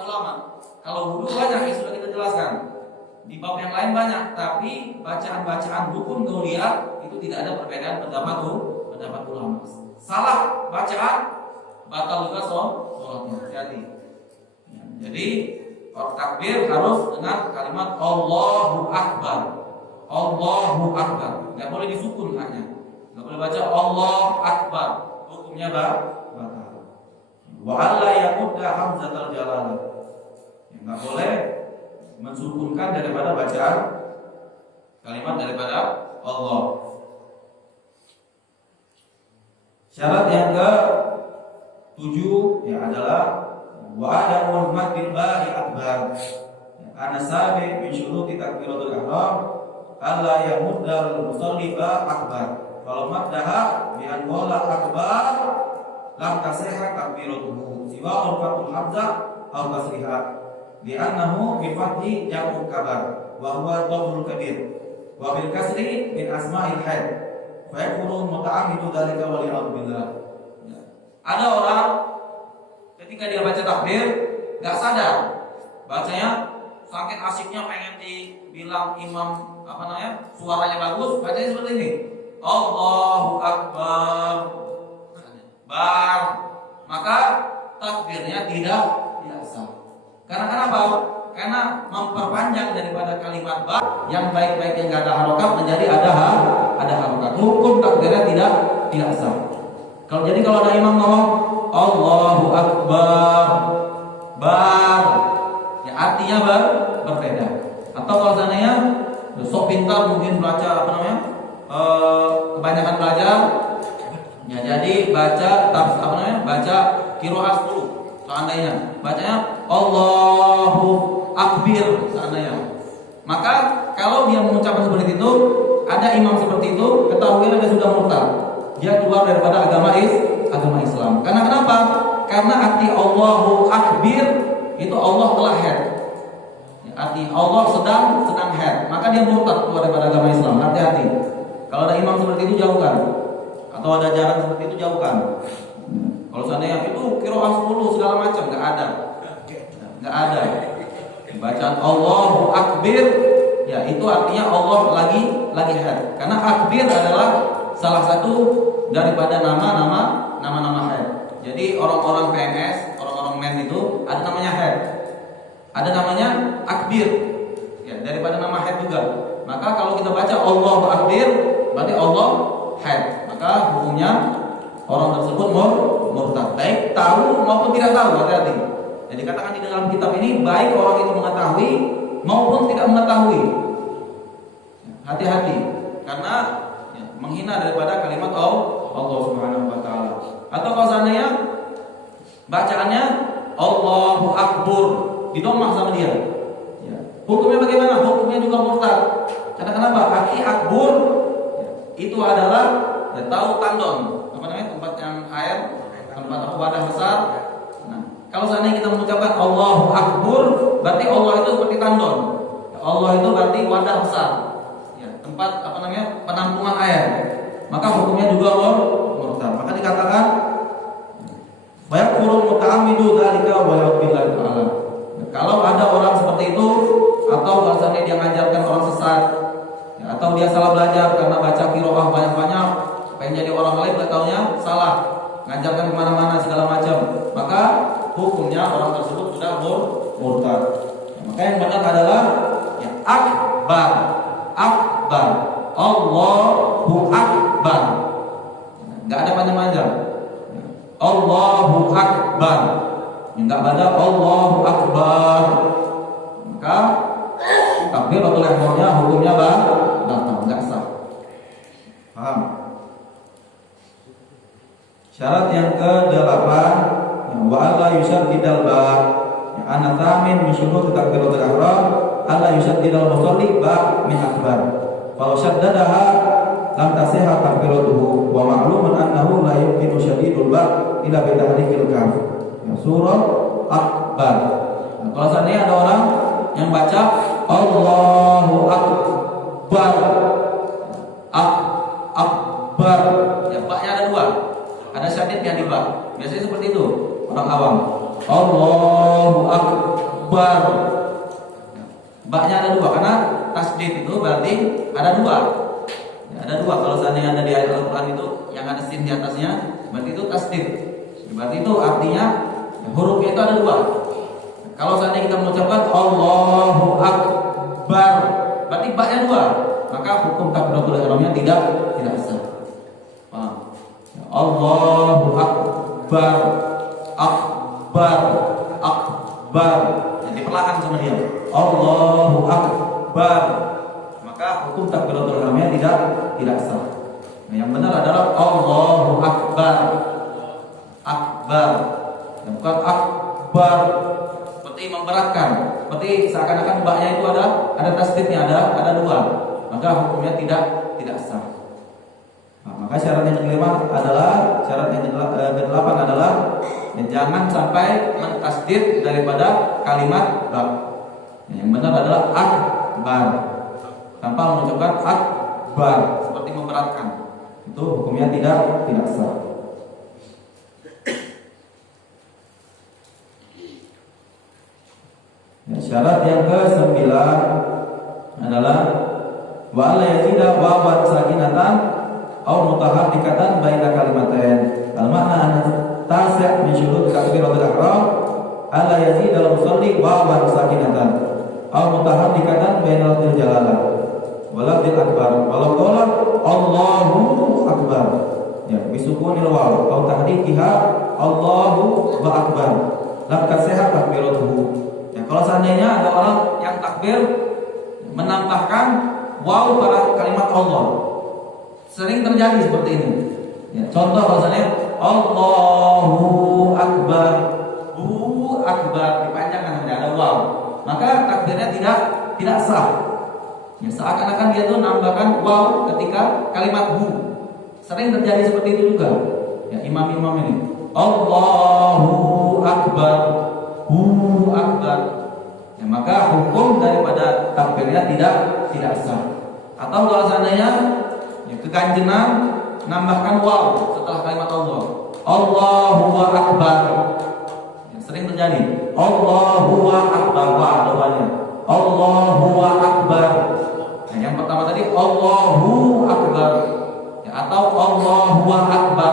ulama. Kalau wudu banyak yang sudah kita jelaskan. Di bab yang lain banyak, tapi bacaan-bacaan rukun qauliyah itu tidak ada perbedaan pendapat ulama. Salah bacaan batal juga sholatnya. Hati-hati. Ya, jadi takbir harus dengan kalimat Allahu Akbar. Allahu Akbar. Nggak boleh disukun hanya. Nggak boleh baca Allah Akbar. Hukumnya batal. Wa alla yamudda hamzatal jalalah. Nggak boleh mensukunkan daripada bacaan kalimat daripada Allah. Syarat yang ke-7 ya adalah wa adamul mad bil ba'i akbar. Ana sabi min syuruti takbiratul ihram alla yamuddal musalli ba akbar. Kalau maddaha bi an qala akbar lam tasihha takbiratuhu siwa fathul hamzah aw kasriha li'annahu bi fathi jam'u kabar wa huwa dhamul kabir wa bil kasri min asma'il haid fa yakunu muta'ammidu dzalika wa li'adzu billah. Ada orang ketika dia baca takbir enggak sadar bacanya, saking asiknya pengen dibilang imam suaranya bagus, bacanya seperti ini, Allahu Akbar bar, maka takbirnya tidak sah. Karena kenapa? Karena memperpanjang daripada kalimat ba yang baik-baik yang gak ada harokat menjadi ada harokat. Hukum takbirnya tidak sah. Kalau ada imam ngomong Allahu Akbar bar, ya artinya berbeda. Atau kalau seandainya sok pintar mungkin baca kebanyakan belajar, ya jadi baca qiraat 10. Seandainya bacanya Allahu Akbar seandainya. Maka kalau dia mengucapkan seperti itu, ada imam seperti itu, ketahuilah dia sudah murtad. Dia keluar daripada agama Islam. Karena kenapa? Karena arti Allahu Akbar itu Allah telah head. Arti Allah sedang head. Maka dia murtad keluar daripada agama Islam. Hati-hati. Kalau ada imam seperti itu jauhkan. Atau ada jarak seperti itu jauhkan. Kalau seandainya itu qiraat 10 segala macam, enggak ada. Bacaan Allahu Akbar ya itu artinya Allah lagi head. Karena Akbar adalah salah satu daripada nama-nama head. Jadi orang-orang PNS, orang-orang men itu ada namanya head. Ada namanya Akbar. Ya, daripada nama head juga. Maka kalau kita baca Allahu Akbar berarti Allah head. Maka hukumnya orang tersebut murtad, baik tahu maupun tidak tahu. Hati-hati. Jadi katakan di dalam kitab ini baik orang itu mengetahui maupun tidak mengetahui. Hati-hati, karena menghina daripada kalimat Allah Subhanahu wa taala. Atau kalau seandainya bacaannya Allahu Akbar didomah sama dia. Ya. Hukumnya bagaimana? Hukumnya juga murtad. Karena kenapa? Arti akbar itu adalah tahu tandon, tempat yang air, tempat wadah besar. Nah, Kalau seandainya kita mengucapkan Allahu Akbar, berarti Allah itu seperti tandon. Allah itu berarti wadah besar, ya, tempat penampungan air. Maka hukumnya juga murtad. Maka dikatakan bayaqulul muta'ammidu dzalika wa yaqbillahi ta'ala. Kalau ada orang seperti itu, atau bahasanya dia mengajarkan orang sesat, ya, atau dia salah belajar karena baca qiraah banyak-banyak, pengen jadi orang lain, gak taunya salah, ngajarkan kemana-mana segala macam, maka hukumnya orang tersebut sudah murtad. Ya, maka yang benar adalah ya, akbar, akbar, Allahu akbar, nggak ada panjang-panjang. Allahu akbar, nggak ada Allahu akbar. Maka takbiratul ihramnya hukumnya batal, nggak sah. Paham? Syarat yang ke-8, wa alla yushaddidal ba, yang anatamin min syurut takbiratul ihram, alla yushaddidal musalli ba min akbar. Kalau syaddadaha lam tasihha takbiratuhu wa ma'lumun annahu la yumkinu syaddidul ba illa bi tahrikil kaf. Ya, surah akbar. Nah, kalau seandainya ada orang yang baca Allahu akbar, akbar, ya ba-nya ada dua. Ada syaddidnya di ba. Biasanya seperti itu orang awam. Allahu akbar. Ba-nya ada dua karena tasdid itu berarti ada dua. Ya, ada dua. Kalau seandainya ada di ayat Al-Qur'an itu yang ada sin di atasnya, berarti itu tasdid. Berarti itu artinya ya, hurufnya itu ada dua. Kalau seandainya kita mengucapkan Allahu akbar, berarti ba-nya dua. Maka hukum takbiratul ihramnya tidak sah. Paham? Allahu akbar, akbar, akbar. Jadi perlahan sama dia. Allahu akbar. Maka hukum takbiratul ihramnya tidak sah. Nah, yang benar adalah Allahu akbar, akbar, bukan akbar. Seperti memberatkan, seperti seakan-akan ba-nya itu ada tasdidnya, ada dua. Maka hukumnya tidak sah. Nah, maka syarat yang kelima adalah ke-8 adalah ya, jangan sampai mentasdid daripada kalimat ba. Yang benar adalah akbar, tanpa mengucapkan akbar, seperti memberatkan. Itu hukumnya tidak sah. Ya, syarat yang ke-9 adalah wa la yazida wawan sakinatan aw mutahaddikatan baina kalimatain. Al-makna tasi' min syurut takbiratul ihram alla yazida al-musalli wawan sakinatan aw mutahaddikatan baina lafzil jalalah wa lafzil akbar. Walau qala Allahu akbar, ya bisukunil waw aw tahdikiha Allahu akbar, lam tasihha takbiratuhu. Ya, kalau seandainya ada orang yang takbir menambahkan waw pada kalimat Allah, sering terjadi seperti ini. Ya, contoh bahasanya Allahu akbar, akbar dipanjangkan tidak ada waw, maka takbirnya tidak sah. Ya, seakan-akan dia tuh nambahkan waw ketika kalimat hu. Sering terjadi seperti itu juga. Ya, imam-imam ini Allahu akbar, akbar, ya, maka hukum daripada takbirnya tidak sah. Atau kalau seandainya ya, keganjenan nambahkan waw setelah kalimat Allah, Allahu akbar, ya, sering terjadi Allahu akbar, ada banyak Allahu akbar. Nah, yang pertama tadi Allahu akbar, ya, atau Allahu akbar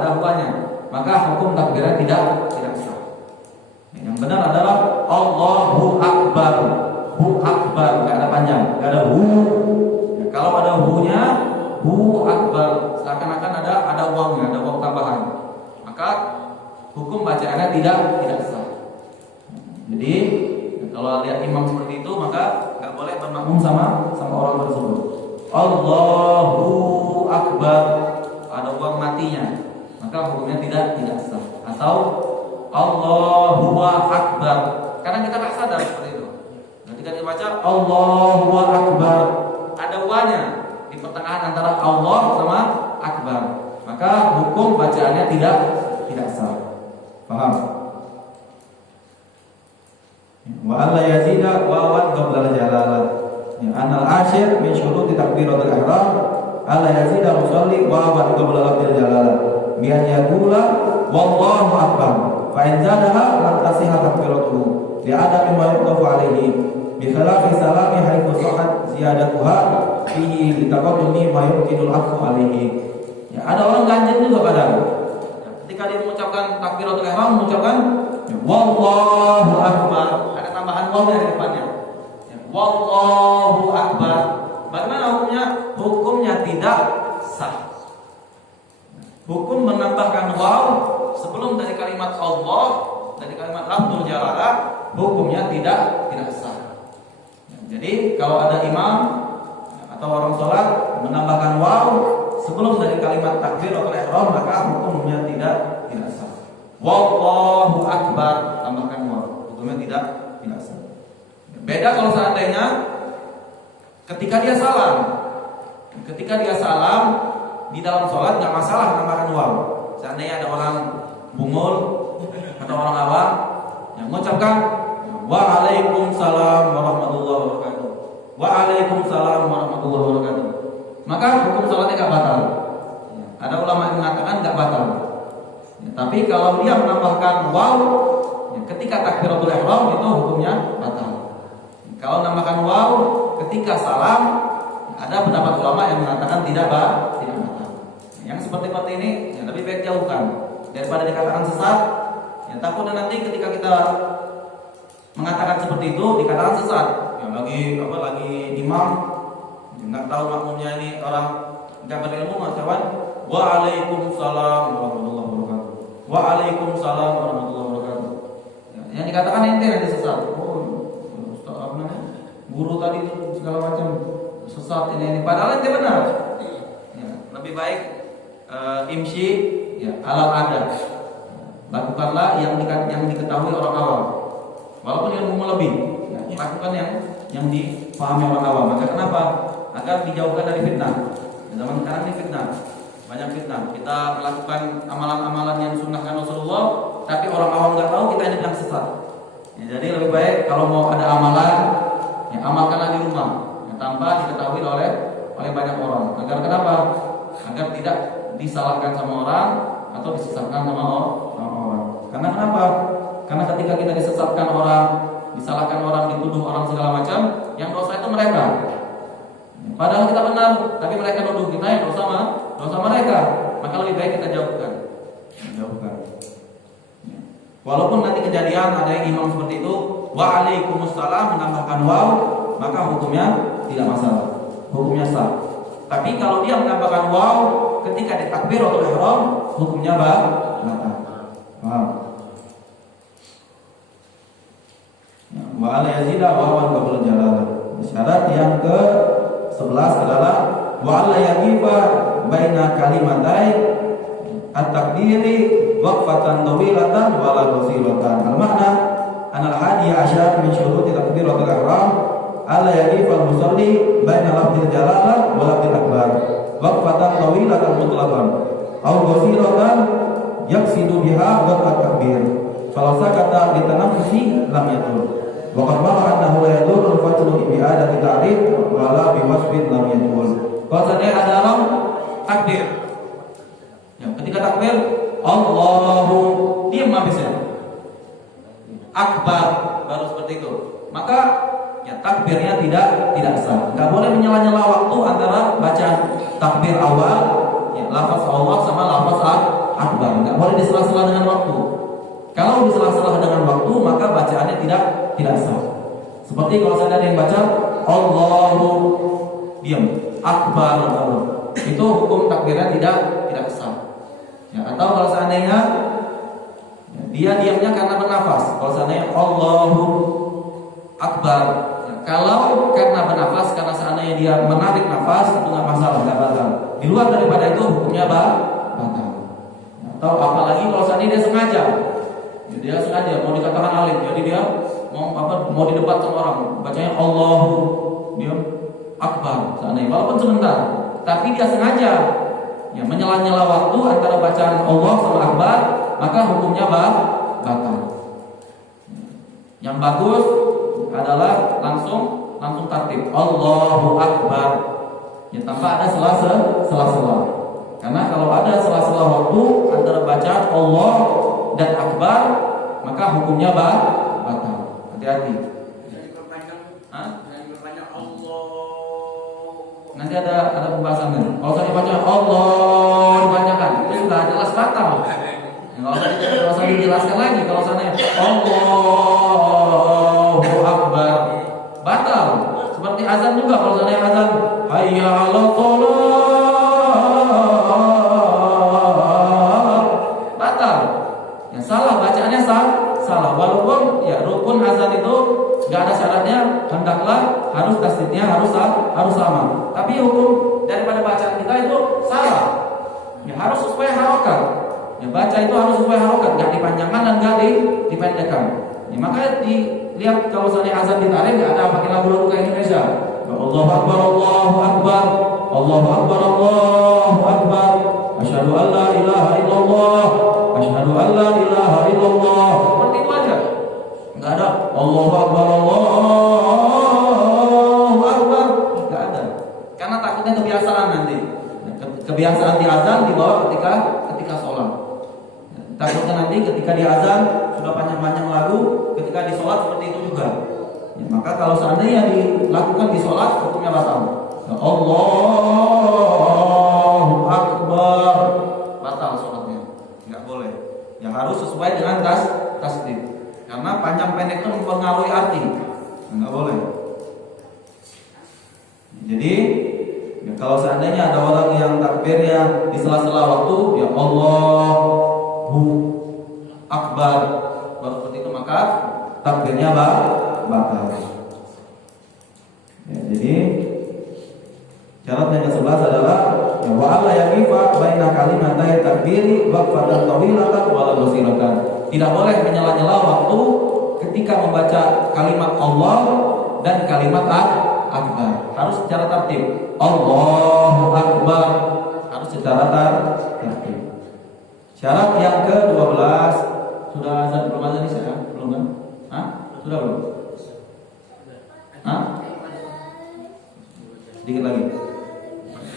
ada buahnya, maka hukum takbirnya tidak sah. Yang benar adalah Allahu akbar, akbar, nggak ada panjang, nggak ada hu. Ya, kalau ada hu-nya, akbar, seakan-akan ada wawnya, ada waw tambahan, maka hukum bacaannya tidak sah. Jadi kalau lihat imam seperti itu, maka nggak boleh bermakmum sama orang tersebut. Allahu akbar, ada waw matinya, maka hukumnya tidak sah. Atau Allahu akbar, karena kita nggak sadar seperti itu. Ketika dibaca Allahu akbar, ada wa-nya di pertengahan antara Allah sama akbar, maka hukum bacaannya tidak sah. Paham? Wa alla yazida wawan qabla al-jalalah. Ya, anal asyir min syuruti takbiratul ihram alla yazida musalli wawan qabla al-jalalah. Bi an yaqula wallahu akbar. Fa in zadaha lam tasihha takbiratuhu. Li adami ma yuqafu alaihi. Bi khilafi salami haitsu sahhat ziyadatuha fihi li taqaddumi ma yumkinul afu alaihi. Ya, ada orang ganjil juga kadang. Ketika dia mengucapkan takbiratul ihram mengucapkan wallahu akbar, ada tambahan waw dari depannya. Ya, wallahu akbar. Bagaimana hukumnya? Hukumnya tidak sah. Hukum menambahkan waw sebelum dari kalimat Allah, dari kalimat lafzul jalalah, hukumnya tidak sah. Ya, jadi kalau ada imam atau orang sholat menambahkan waw sebelum dari kalimat takbir atau ihram, maka hukumnya tidak sah. Wallahu akbar, tambahkan waw, hukumnya tidak sah. Beda kalau seandainya ketika dia salam. Ketika dia salam di dalam sholat nggak masalah tambahkan waw. Seandainya ada orang bungul atau orang awam yang mengucapkan waalaikumsalam warahmatullahi wabarakatuh, waalaikumsalam warahmatullahi wabarakatuh, maka hukum sholatnya nggak batal. Ada ulama yang mengatakan nggak batal. Ya, tapi kalau dia menambahkan waw ya, ketika takbiratul ihram itu hukumnya batal. Kalau menambahkan waw ketika salam, ada pendapat ulama yang mengatakan tidak batal. Yang seperti ini ya, lebih baik jauhkan daripada dikatakan sesat. Ya, takutnya nanti ketika kita mengatakan seperti itu dikatakan sesat. Ya, lagi imam nggak tahu makmumnya ini orang nggak berilmu mengatakan waalaikumsalam warahmatullahi wabarakatuh, waalaikumsalam warahmatullahi wabarakatuh. Ya, yang dikatakan ente nanti sesat. Guru tadi itu segala macam sesat ini. Padahal ente benar. Ya, lebih baik imsi ya, alal adat. Lakukanlah yang diketahui orang awam. Walaupun ilmu lebih, ya, lakukan yang dipahami orang awam. Maka kenapa? Agar dijauhkan dari fitnah. Zaman sekarang ini fitnah, banyak fitnah. Kita melakukan amalan-amalan yang sunnahkan Rasulullah, tapi orang awam nggak tahu, kita ini bilang sesat. Ya, jadi lebih baik kalau mau ada amalan, ya amalkanlah di rumah, ya, tanpa diketahui oleh banyak orang. Agar kenapa? Agar tidak disalahkan sama orang atau disesatkan sama orang. Karena kenapa? Karena ketika kita disesatkan orang, disalahkan orang, dituduh orang segala macam, yang dosa itu mereka. Padahal kita benar, tapi mereka nuduh kita yang dosa mereka. Maka lebih baik kita jauhkan. Walaupun nanti kejadian ada yang imam seperti itu, waalaikumsalam menambahkan waw, maka hukumnya tidak masalah. Hukumnya sah. Tapi kalau dia menambahkan waw ketika di takbiratul ihram, hukumnya batal. Paham? Wa ala yazida wawan qabla jalalah. Syarat yang ke-11 adalah wa alla yaqifa baina kalimatai at-takbiri waqfatan tawilatan wa la qasiratan. Al-makna anal hadi asyar min syuruti takbiratul ihram alla yaqifa al-musalli baina lafzil jalalah wa lafzil akbar waqfatan tawilatan mutlaqan aw qasiratan yaqsidu biha wa at-takbir. Kalau sakata li tanaffusi lam yatul. Wa qad mara annahu la yadur al-fatlu bi adati ta'rif wa la bi wasfin lam yatul. Kalau seandainya ada orang takbir, ya, ketika takbir Allahu diam habisnya, akbar baru seperti itu, maka ya takbirnya tidak sah. Nggak boleh menyela-nyela waktu antara bacaan takbir awal, ya, lafaz Allah sama lafaz akbar. Nggak boleh disela-sela dengan waktu. Kalau disela-sela dengan waktu, maka bacaannya tidak sah. Seperti kalau saya ada yang baca Allahu diam, akbar itu hukum takbirnya tidak sah. Ya, atau kalau seandainya ya, dia diamnya karena bernafas. Kalau seandainya Allahu akbar, ya, kalau karena bernafas, karena seandainya dia menarik nafas, itu nggak masalah, nggak batal. Di luar daripada itu hukumnya batal. Atau apalagi kalau seandainya dia sengaja. Dia sengaja mau dikatakan alim, jadi dia mau didebat sama orang, bacanya Allahu dia akbar, seandainya walaupun sebentar, tapi dia sengaja ya menyela-nyela waktu antara bacaan Allah sama akbar, maka hukumnya batal. Yang bagus adalah langsung tertib. Allahu Akbar. Ya, tanpa ada sela-sela. Karena kalau ada sela-sela waktu antara bacaan Allah dan Akbar, maka hukumnya batal. Hati-hati. Nanti ada pembahasannya. Kalau saya baca Allah dibacakan, itu sudah jelas batal. Nggak usah dijelaskan lagi. Kalau sana Allahu Akbar, batal. Seperti azan juga, kalau sana azan hayya 'alas shalah, batal. Yang salah bacaannya salah. Walaupun ya rukun azan itu nggak ada syaratnya, hendaklah harus tasdidnya harus sama. Tapi hukum daripada bacaan kita itu salah. Ya harus sesuai harokat. Ya baca itu harus sesuai harokat, nggak dipanjangkan dan nggak dipendekkan. Ya, maka dilihat kalau misalnya azan ditarik nggak ada pakai lagu-lagu kayak Indonesia. Allahu Akbar, Allahu Akbar, Allahu Akbar, Allahu Akbar. Asyhadu an la ilaha illallah, asyhadu an la ilaha illallah. Seperti itu aja. Enggak ada Allahu Akbar, Allahu Akbar. Enggak ada. Karena takutnya kebiasaan nanti. Kebiasaan di azan dibawa ketika sholat. Takutnya nanti ketika di azan sudah panjang-panjang lagu, ketika di sholat seperti itu juga. Ya, maka kalau seandainya dilakukan di sholat, hukumnya batal. Ya, Allahu Akbar, batal sholatnya. Enggak boleh. Yang harus sesuai dengan tasdid. Karena panjang pendek itu mempengaruhi arti. Enggak boleh. Jadi ya, kalau seandainya ada orang yang takbirnya di sela-sela waktu, ya Allahu Akbar, baru seperti itu, maka takbirnya batal. Ya, jadi syarat yang ke-11 adalah ya wa alla yaqifa baina kalimatai takbiri waqfatan tawilatan wala basiratan. Tidak boleh menyela-nyela waktu ketika membaca kalimat Allah dan kalimat Akbar. Harus secara tertib. Allahu Akbar harus secara tertib. Syarat yang ke-12 sudah azan belum azan ini saya? Belum kan? Hah? Sudah belum? Hah? Sedikit lagi.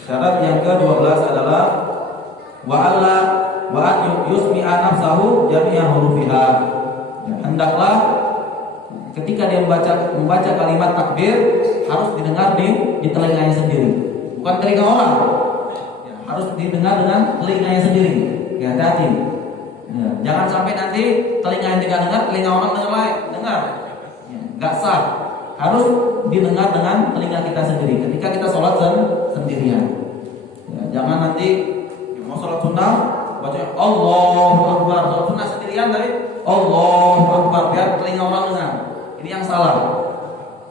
Syarat yang ke-12 adalah wa an yusmi'a nafsahu jami'a hurufiha. Ya, hendaklah ketika dia membaca kalimat takbir harus didengar di telinganya sendiri, bukan telinga orang. Ya, harus didengar dengan telinganya sendiri. Ya, hati-hati. Ya, jangan sampai nanti telinga yang tidak dengar, telinga orang dengar. Ya, nggak sah. Harus didengar dengan telinga kita sendiri ketika kita sholat sendirian. Ya, jangan nanti mau sholat sunnah baca Allahu Akbar, sholat sunnah sendirian tapi Allahu Akbar biar telinga orang dengar. Ini yang salah.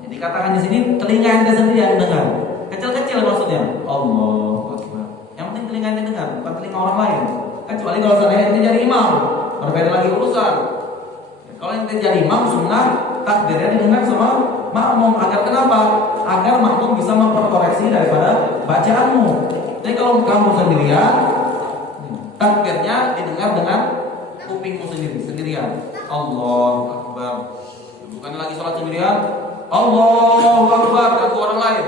Jadi katakan di sini telinga anda sendiri yang dengar. Kecil-kecil maksudnya. Allahu Akbar. Yang penting telinga anda dengar, bukan telinga orang lain. Kecuali kalau saya ente jadi imam, berbeda lagi urusan. Kalau ente jadi imam sunnah takbirnya didengar sama makmum. Agar kenapa? Agar makmum bisa memperkoreksi daripada bacaanmu. Jadi kalau kamu sendirian, takbirnya didengar dengan kupingmu sendirian. Allahu Akbar. Bukan lagi sholat sendirian, Allahu Akbar ganggu orang lain.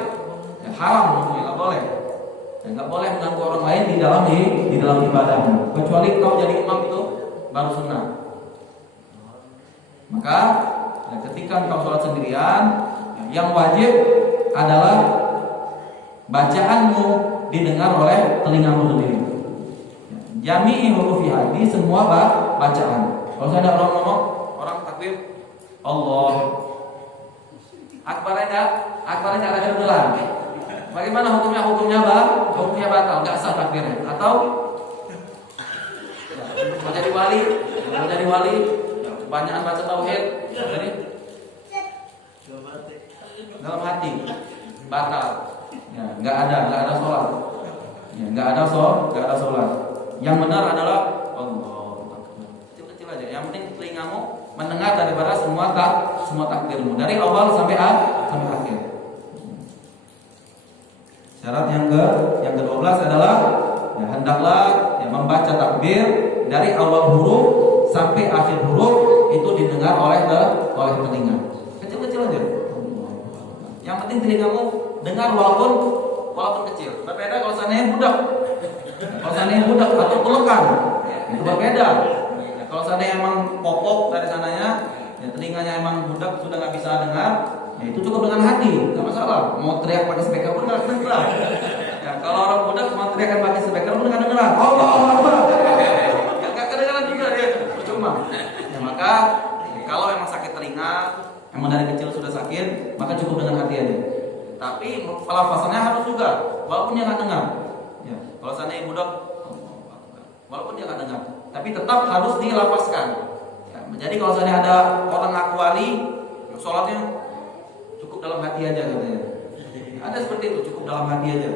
Ya, haram maksudnya, nggak boleh. Ya, nggak boleh mengganggu orang lain di dalam ibadahmu. Kecuali kau jadi imam itu baru sunnah. Maka ya, ketika kau sholat sendirian, ya, yang wajib adalah bacaanmu didengar oleh telingamu sendiri. Ya, jami'i hurufiha, di semua bacaan. Kalau saya ada orang ngomong, orang takbir Allah Akbarnya nggak ada kedengaran. Bagaimana hukumnya? Hukumnya batal, nggak sah takbirnya. Atau mau jadi wali, kebanyakan baca tauhid, jadi dalam hati batal. Ya, nggak ada sholat. Ya, nggak ada sholat. Yang benar adalah Allah. Kecil-kecil aja. Yang penting telingamu mendengar daripada semua takbirmu dari awal sampai akhir. Syarat yang ke-12 adalah ya, hendaklah ya, membaca takbir dari awal huruf sampai akhir huruf itu didengar oleh telinga. Kecil-kecil aja. Yang penting telingamu dengar walaupun kecil. Berbeda kalau seandainya budak. Kalau seandainya budak atau pelekan, itu berbeda. Kalau seandainya emang popok dari sananya, ya telinganya emang budak sudah nggak bisa dengar, ya itu cukup dengan hati, nggak masalah. Mau teriak pakai speaker pun nggak kedengeran. Ya, kalau orang budak mau teriakan pakai speaker pun nggak kedengeran. Allah Akbar. Ya nggak kedengeran juga dia, percuma. Ya maka kalau emang sakit telinga, emang dari kecil sudah sakit, maka cukup dengan hati aja. Tapi pelafasannya harus juga, walaupun dia nggak dengar. Ya, kalau seandainya budak, walaupun dia nggak dengar, tapi tetap harus dilafazkan. Ya, jadi kalau seandainya ada orang ngaku wali, sholatnya cukup dalam hati aja katanya. Ada seperti itu, cukup dalam hati aja.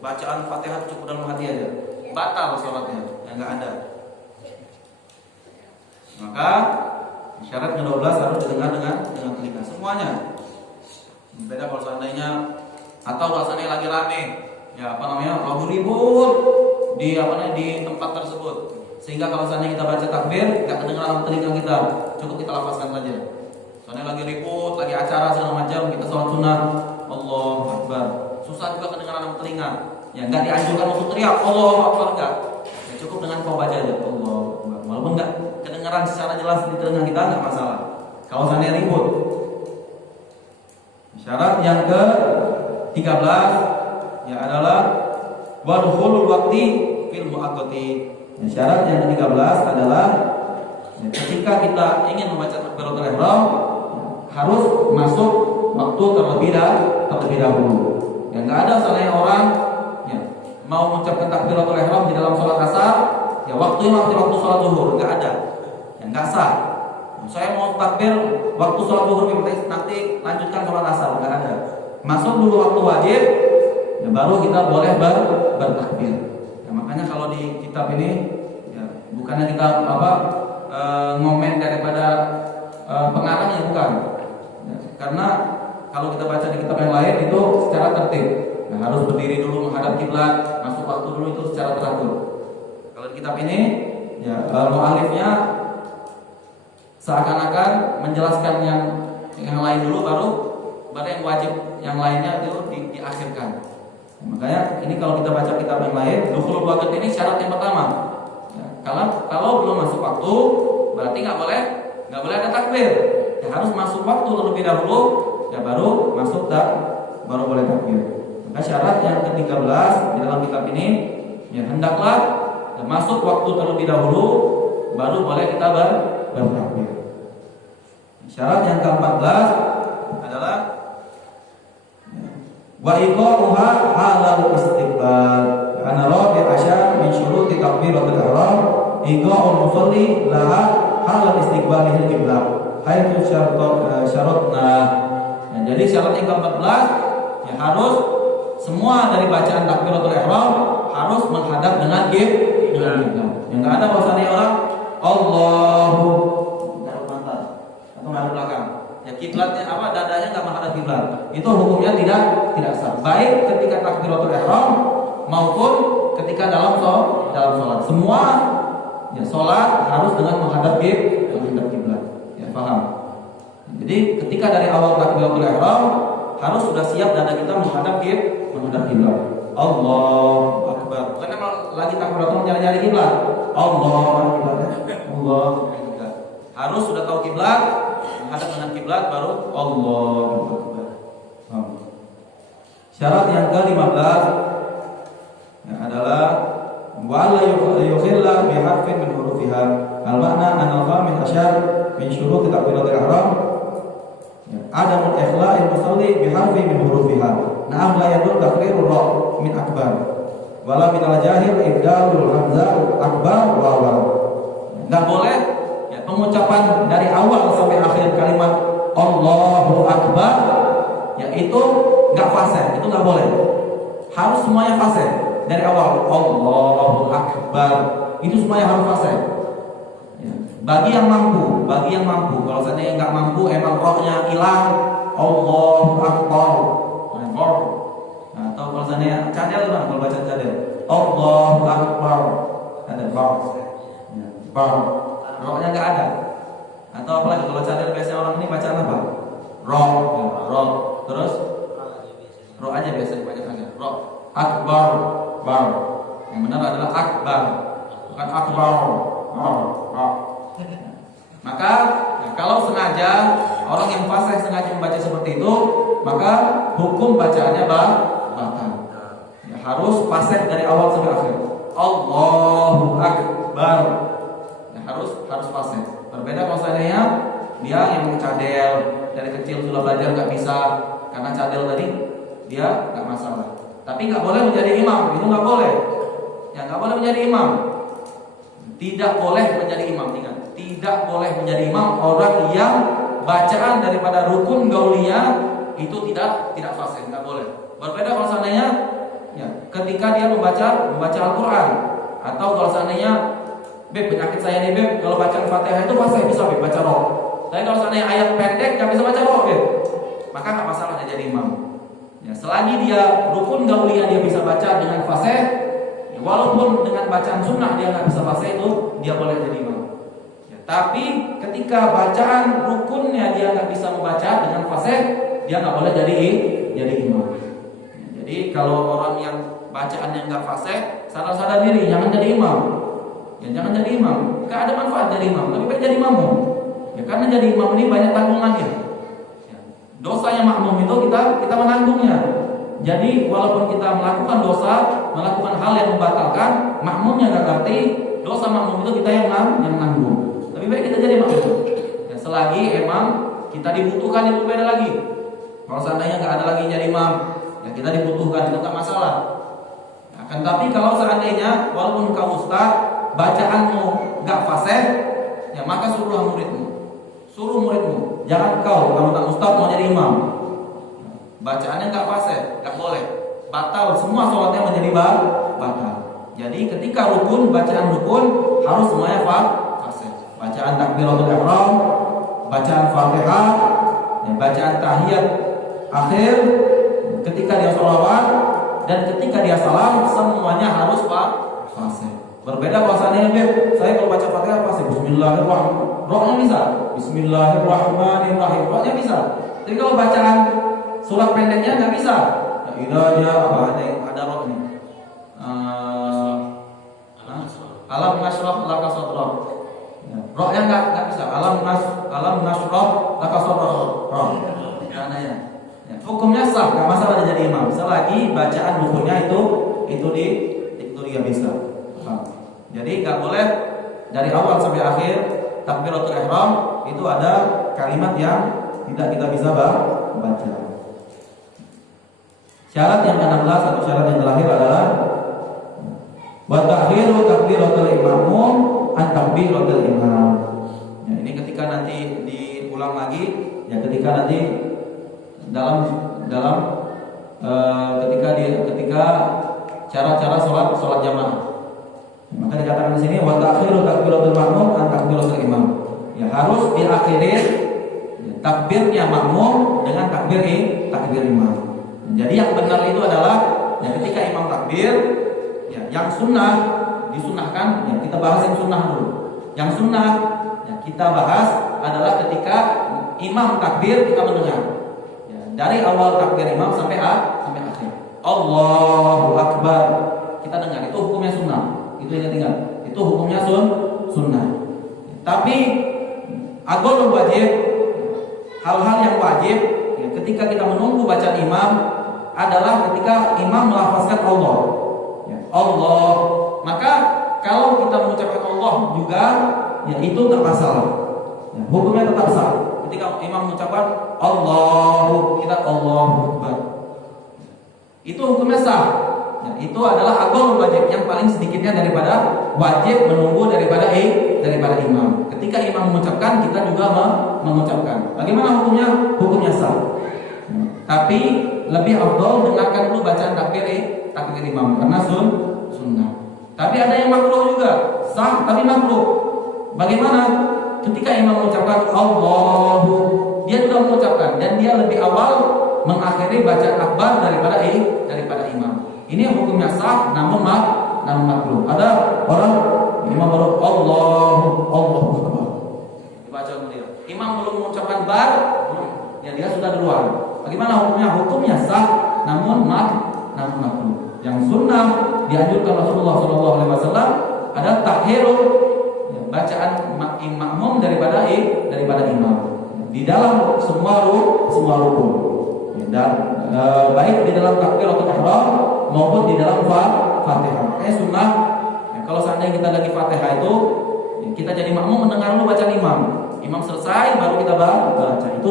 Bacaan Fatihah cukup dalam hati aja. Batal sholatnya, ya nggak ada. Maka syarat ke-12 harus didengar dengan telinga semuanya. Beda kalau seandainya atau kalau seandainya lagi rame, ya lagu ribut di tempat tersebut, sehingga kalau seandainya kita baca takbir nggak kedengaran telinga kita, cukup kita lafazkan saja. Soalnya lagi ribut, lagi acara segala macam, kita sholat sunnah, Allahu Akbar, susah juga kedengaran telinga. Ya nggak dianjurkan untuk teriak Allahu Akbar, enggak. Ya, cukup dengan kau baca aja Allahu Akbar, walaupun nggak kedengaran secara jelas di telinga kita nggak masalah. Kalau seandainya ribut. Syarat yang ke-13 ya adalah wadkhulul waqti fil muaqqati. Syarat yang ke-13 adalah ketika kita ingin membaca takbiratul ihram harus masuk waktu terlebih dahulu. Ya enggak ada salahnya orang ya mau mengucapkan takbiratul ihram di dalam sholat asar, ya waktu sholat zuhur, enggak ada. Ya enggak sah. Saya mau takbir waktu sholat zuhur nanti lanjutkan sholat asar, enggak ada. Masuk dulu waktu wajib, ya baru kita boleh bertakbir. Ya, makanya kalau di kitab ini, ya, bukannya kita ngomen daripada pengarangnya, bukan. Ya, karena kalau kita baca di kitab yang lain itu secara tertib. Nah, harus berdiri dulu menghadap kiblat, masuk waktu dulu itu secara teratur. Kalau di kitab ini, ya mu'alifnya seakan-akan menjelaskan yang lain dulu, baru yang wajib yang lainnya itu diakhirkan. Makanya ini kalau kita baca kitab yang lain, dukhulul waqt ini syarat yang pertama. Ya, kalau belum masuk waktu, berarti nggak boleh ada takbir. Ya, harus masuk waktu terlebih dahulu, ya baru baru boleh takbir. Maka syarat yang ke-13 di dalam kitab ini, ya hendaklah ya, masuk waktu terlebih dahulu, baru boleh kita bertakbir. Syarat yang ke-14 adalah wa iqamuha halal istiqbal. Karena rabi asyar min syuruti takbiratul ihram iqamul musalli laha halal istiqbalihil qiblah haitsu syaratna. Nah, jadi syarat yang ke-14 ya harus semua dari bacaan takbiratul ihram harus menghadap dengan kiblat. Yang enggak ada bahasanya orang Allahu menghadap pantat atau menghadap belakang. Ya kiblatnya dadanya enggak menghadap kiblat. Itu hukumnya tidak sah. Baik ketika takbiratul ihram maupun ketika dalam sholat. Semua ya sholat harus dengan menghadap kiblat. Ya paham? Jadi ketika dari awal takbiratul ihram harus sudah siap dada kita menghadap kiblat. Allahu Akbar. Bukan lagi takbiratul nyari-nyari kiblat. Allah harus sudah tahu kiblat, menghadap dengan kiblat baru Allahu Akbar. Syarat yang ke-15 ya, adalah wala yukhilla bi harfin min hurufiha. Al-makna an al-khamis asyar min syurut takbiratul ihram adamul ikhla'il musalli bi harfin min hurufiha. Na'am la yadul takhrirur ra min akbar. Wala min al-jahil ibdalul hamzah akbar wa wa. Enggak boleh ya pengucapan dari awal sampai akhir kalimat Allahu Akbar ya itu enggak fasih, itu enggak boleh. Harus semuanya fasih dari awal Allahu Akbar. Itu semuanya harus fasih. Ya. Bagi yang mampu. Kalau seandainya enggak mampu emang rohnya hilang Allahu Akbar. Nah, atau kalau seandainya cadel kan, kalau baca cadel Allahu Akbar ada bar. Ya, bar. Rohnya enggak ada. Atau apalagi kalau cadel biasanya orang ini bacaan apa? Ro, ya, ro. Terus ro aja biasa dibacakan. Ro. Akbar, bar. Yang benar adalah akbar, bukan akbar. Maka ya, kalau sengaja orang yang fasih sengaja membaca seperti itu, maka hukum bacaannya batal. Ya, harus fasih dari awal sampai akhir. Allahu Akbar. Ya, harus fasih. Berbeda kalau seandainya dia yang cadel dari kecil sudah belajar nggak bisa karena cadel tadi, dia nggak masalah. Tapi nggak boleh menjadi imam, itu nggak boleh. Ya nggak boleh menjadi imam. Tidak boleh menjadi imam, ingat. Tidak boleh menjadi imam orang yang bacaan daripada rukun gauliyah itu tidak fasih, nggak boleh. Berbeda kalau seandainya ya, ketika dia membaca Al-Quran, atau kalau seandainya penyakit saya nih kalau baca Al-Fatihah itu fasih bisa baca roh. Tapi kalau seandainya ayat pendek nggak bisa baca roh maka nggak masalah dia jadi imam. Ya, selagi dia rukun gauliyah dia bisa baca dengan fasih, ya, walaupun dengan bacaan sunnah dia nggak bisa fasih itu dia boleh jadi imam. Ya, tapi ketika bacaan rukunnya dia nggak bisa membaca dengan fasih, dia nggak boleh jadi imam. Ya, jadi kalau orang yang bacaannya nggak fasih, sadar diri jangan jadi imam. Ya, jangan jadi imam. Gak ada manfaat jadi imam, lebih baik jadi makmum. Ya, karena jadi imam ini banyak tanggungannya. Ya, dosanya makmum itu kita menanggungnya. Jadi walaupun kita melakukan dosa, melakukan hal yang membatalkan, makmumnya nggak ngerti, dosa makmum itu kita yang nanggung. Lebih baik kita jadi makmum. Ya, selagi emang kita dibutuhkan itu beda lagi. Kalau seandainya nggak ada lagi jadi imam, ya kita dibutuhkan itu nggak masalah. Akan tapi kalau seandainya walaupun kau ustaz bacaanmu gak fasih, ya maka suruh muridmu. Jangan kau tak ustaz mau jadi imam, bacaannya gak fasih, gak boleh, batal semua sholatnya menjadi batal. Jadi ketika bacaan rukun harus semuanya fasih. Bacaan takbiratul ihram, bacaan Fatihah, ya, bacaan tahiyat akhir, ketika dia sholawat dan ketika dia salam semuanya harus fasih. Berbeda bahasanya saya kalau baca Fatihah pasti Bismillahirrahmanirrahim. Rohnya bisa Bismillahirrahmanirrahim. Rohnya bisa. Tapi kalau bacaan surat pendeknya nggak bisa. Tidak ada apa ada rohnya. Alam nasrah laka sadrak. Rohnya nggak bisa. Alam nasrah laka sadrak. Roh. Karena hukumnya sah, nggak masalah dia jadi imam. Selagi bacaan bukunya itu dia bisa. Jadi nggak boleh dari awal sampai akhir takbiratul ihram itu ada kalimat yang tidak kita bisa baca. Syarat yang ke-16 atau syarat yang terakhir adalah wa ta'khiru takbiratul imam an takbiratul imam. Ya, ini ketika nanti diulang lagi, ya ketika nanti dalam ketika cara-cara sholat jamaah. Maka dikatakan di sini wa ta'khiru takbiratul makmum an takbiratul imam. Ya harus diakhirin ya, takbirnya makmum dengan takbir imam. Jadi yang benar itu adalah ya ketika imam takbir, ya yang sunnah disunahkan, ya kita bahas yang sunnah dulu. Yang sunnah ya kita bahas adalah ketika imam takbir kita mendengar. Ya, dari awal takbir imam sampai akhir. Allahu Akbar kita dengar, itu hukumnya sunnah. Itu ingat, itu hukumnya sunnah. Tapi agol wajib, hal-hal yang wajib ya, ketika kita menunggu bacaan imam adalah ketika imam melafazkan Allah. Ya, Allah. Maka kalau kita mengucapkan Allah juga, ya itu tak masalah. Ya, hukumnya tetap sah. Ketika imam mengucapkan Allahu, kita Allahu Akbar. Itu hukumnya sah. Ya, itu adalah agol wajib yang paling sedikitnya daripada wajib menunggu daripada imam. Ketika imam mengucapkan, kita juga mengucapkan. Bagaimana hukumnya? Hukumnya sah. Tapi lebih afdal dengarkan dulu bacaan takbir imam karena sunnah. Tapi ada yang makruh juga, sah tapi makruh. Bagaimana? Ketika imam mengucapkan Allahu, dia juga mengucapkan dan dia lebih awal mengakhiri bacaan akbar daripada imam. Ini yang hukumnya sah namun makruh. Ada orang imam baru Allahu Akbar dibaca kemudian dianjurkan Rasulullah SAW adalah takhirul bacaan makmum daripada imam di dalam semua rukun dan baik di dalam takbiratul ihram maupun di dalam Fatihah. Sunnah kalau seandainya kita lagi Fatihah itu kita jadi makmum mendengar dulu bacaan imam selesai baru kita baca, itu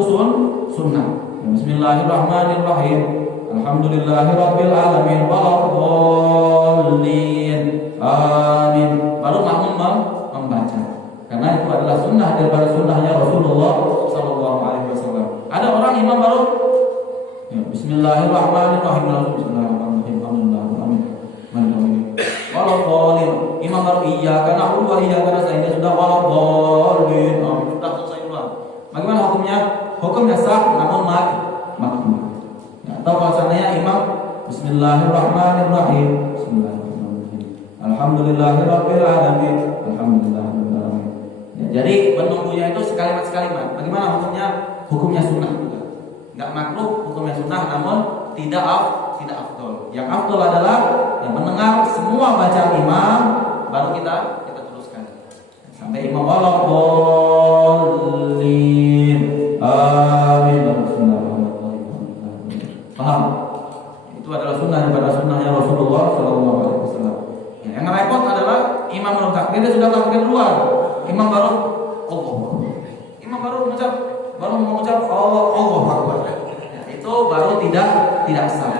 sunnah. Bismillahirrahmanirrahim. Alhamdulillahirabbil alamin waladdallin. Amin. Baru makmum membaca. Karena itu adalah sunnah daripada sunnahnya Rasulullah SAW. Ada orang imam baru Bismillahirrahmanirrahim. Bismillahirrahmanirrahim. Waladdallin. Imam baru iyyaka na'budu wa iyyaka nasta'in, sudah waladdallin. Sudah selesai duluan. Bagaimana hukumnya? Hukumnya sah namun makruh. Atau kalau seandainya imam Bismillahirrahmanirrahim. Bismillahirrahmanirrahim. Alhamdulillahirabbil alamin. Alhamdulillahirabbil alamin. Jadi menunggunya itu sekalimat-sekalimat. Bagaimana hukumnya? Hukumnya sunnah juga. Enggak makruh, hukumnya sunnah namun tidak afdol. Yang afdol adalah yang mendengar semua bacaan imam baru kita teruskan sampai imam waladdallin. Amin. Paham? Itu adalah sunnah daripada sunnahnya Rasulullah SAW. Yang repot adalah imam belum takbir, dia sudah takbir duluan. Imam baru mengucap Allahu Akbar. Itu baru tidak sah.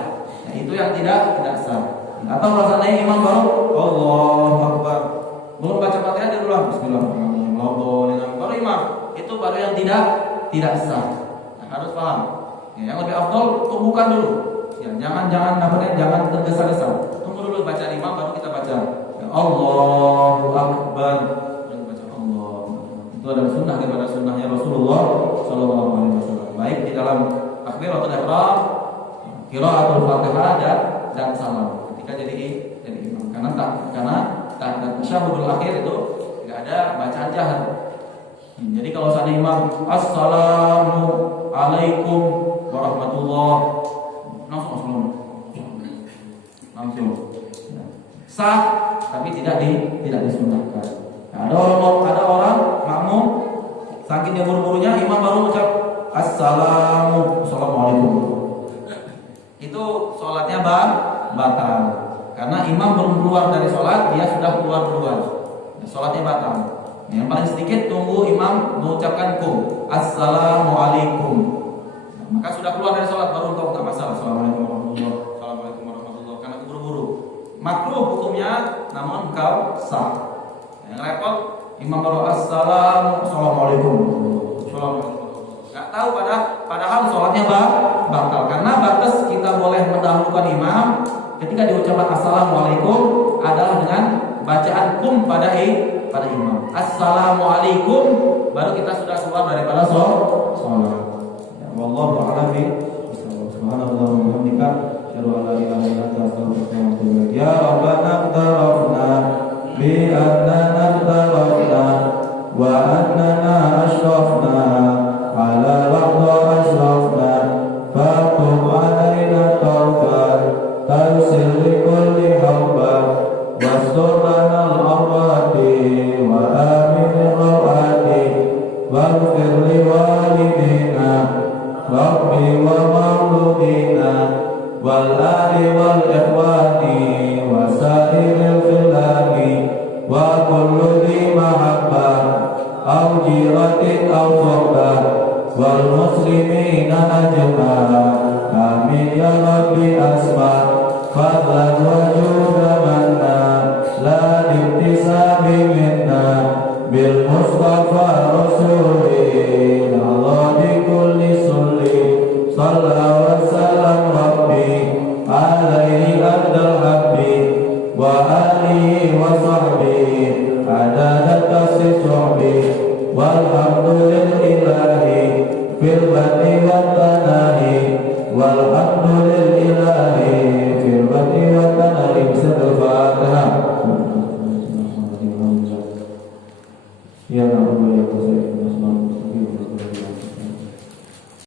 Itu yang tidak sah. Atau rasanya imam baru Allahu Akbar, belum baca Fatihah dia duluan Bismillahirrahmanirrahim. Baru imam, itu baru yang tidak sah. Harus paham. Yang lebih afdol tunggukan dulu. Jangan tergesa-gesa. Tunggu dulu baca imam baru kita baca. Allahu Akbar. Baca Allah. Itu adalah sunnah daripada sunnahnya Rasulullah SAW. Baik di dalam takbiratul ihram, qiraatul Fatihah dan salam ketika jadi imam. Karena tasyahudul akhir itu enggak ada bacaan jahar. Jadi kalau seandainya imam assalamu alaikum warahmatullah langsung sah, tapi tidak disunnahkan. Ada orang makmum saking dia buru-burunya imam baru ucap assalamualaikum, itu sholatnya batal karena imam belum keluar dari sholat, dia sudah keluar duluan, sholatnya batal. Yang paling sedikit tunggu imam mengucapkan assalamualaikum, maka sudah keluar dari sholat baru engkau tak masalah assalamualaikum warahmatullah karena buru-buru. Makruh hukumnya namun engkau sah. Yang repot imam baru assalamualaikum, nggak tahu padahal sholatnya batal karena batas kita boleh mendahulukan imam ketika diucapkan assalamualaikum adalah dengan bacaan pada imam. Assalamualaikum baru kita sudah keluar daripada sholat. Wallahu a'lam bishawab. Subhanallah wa bihamdika asyhadu an la ilaha illa anta astaghfiruka wa atubu ilaik. Ya Rabbana tarafna bi annana tarafna wa annana ashrafna ala laqda ashrafna faqum alaina tawbah taysir li kulli hawbah wastur lana al-awrati wa amin rawati waghfir li walidina Rabbi wa mauludina wal ali wal ikhwani wa sairil filani wa kullu di mahabbah au jiratin au sohbah wal muslimina ajma'in. Amin ya Rabbi asma fadlan wa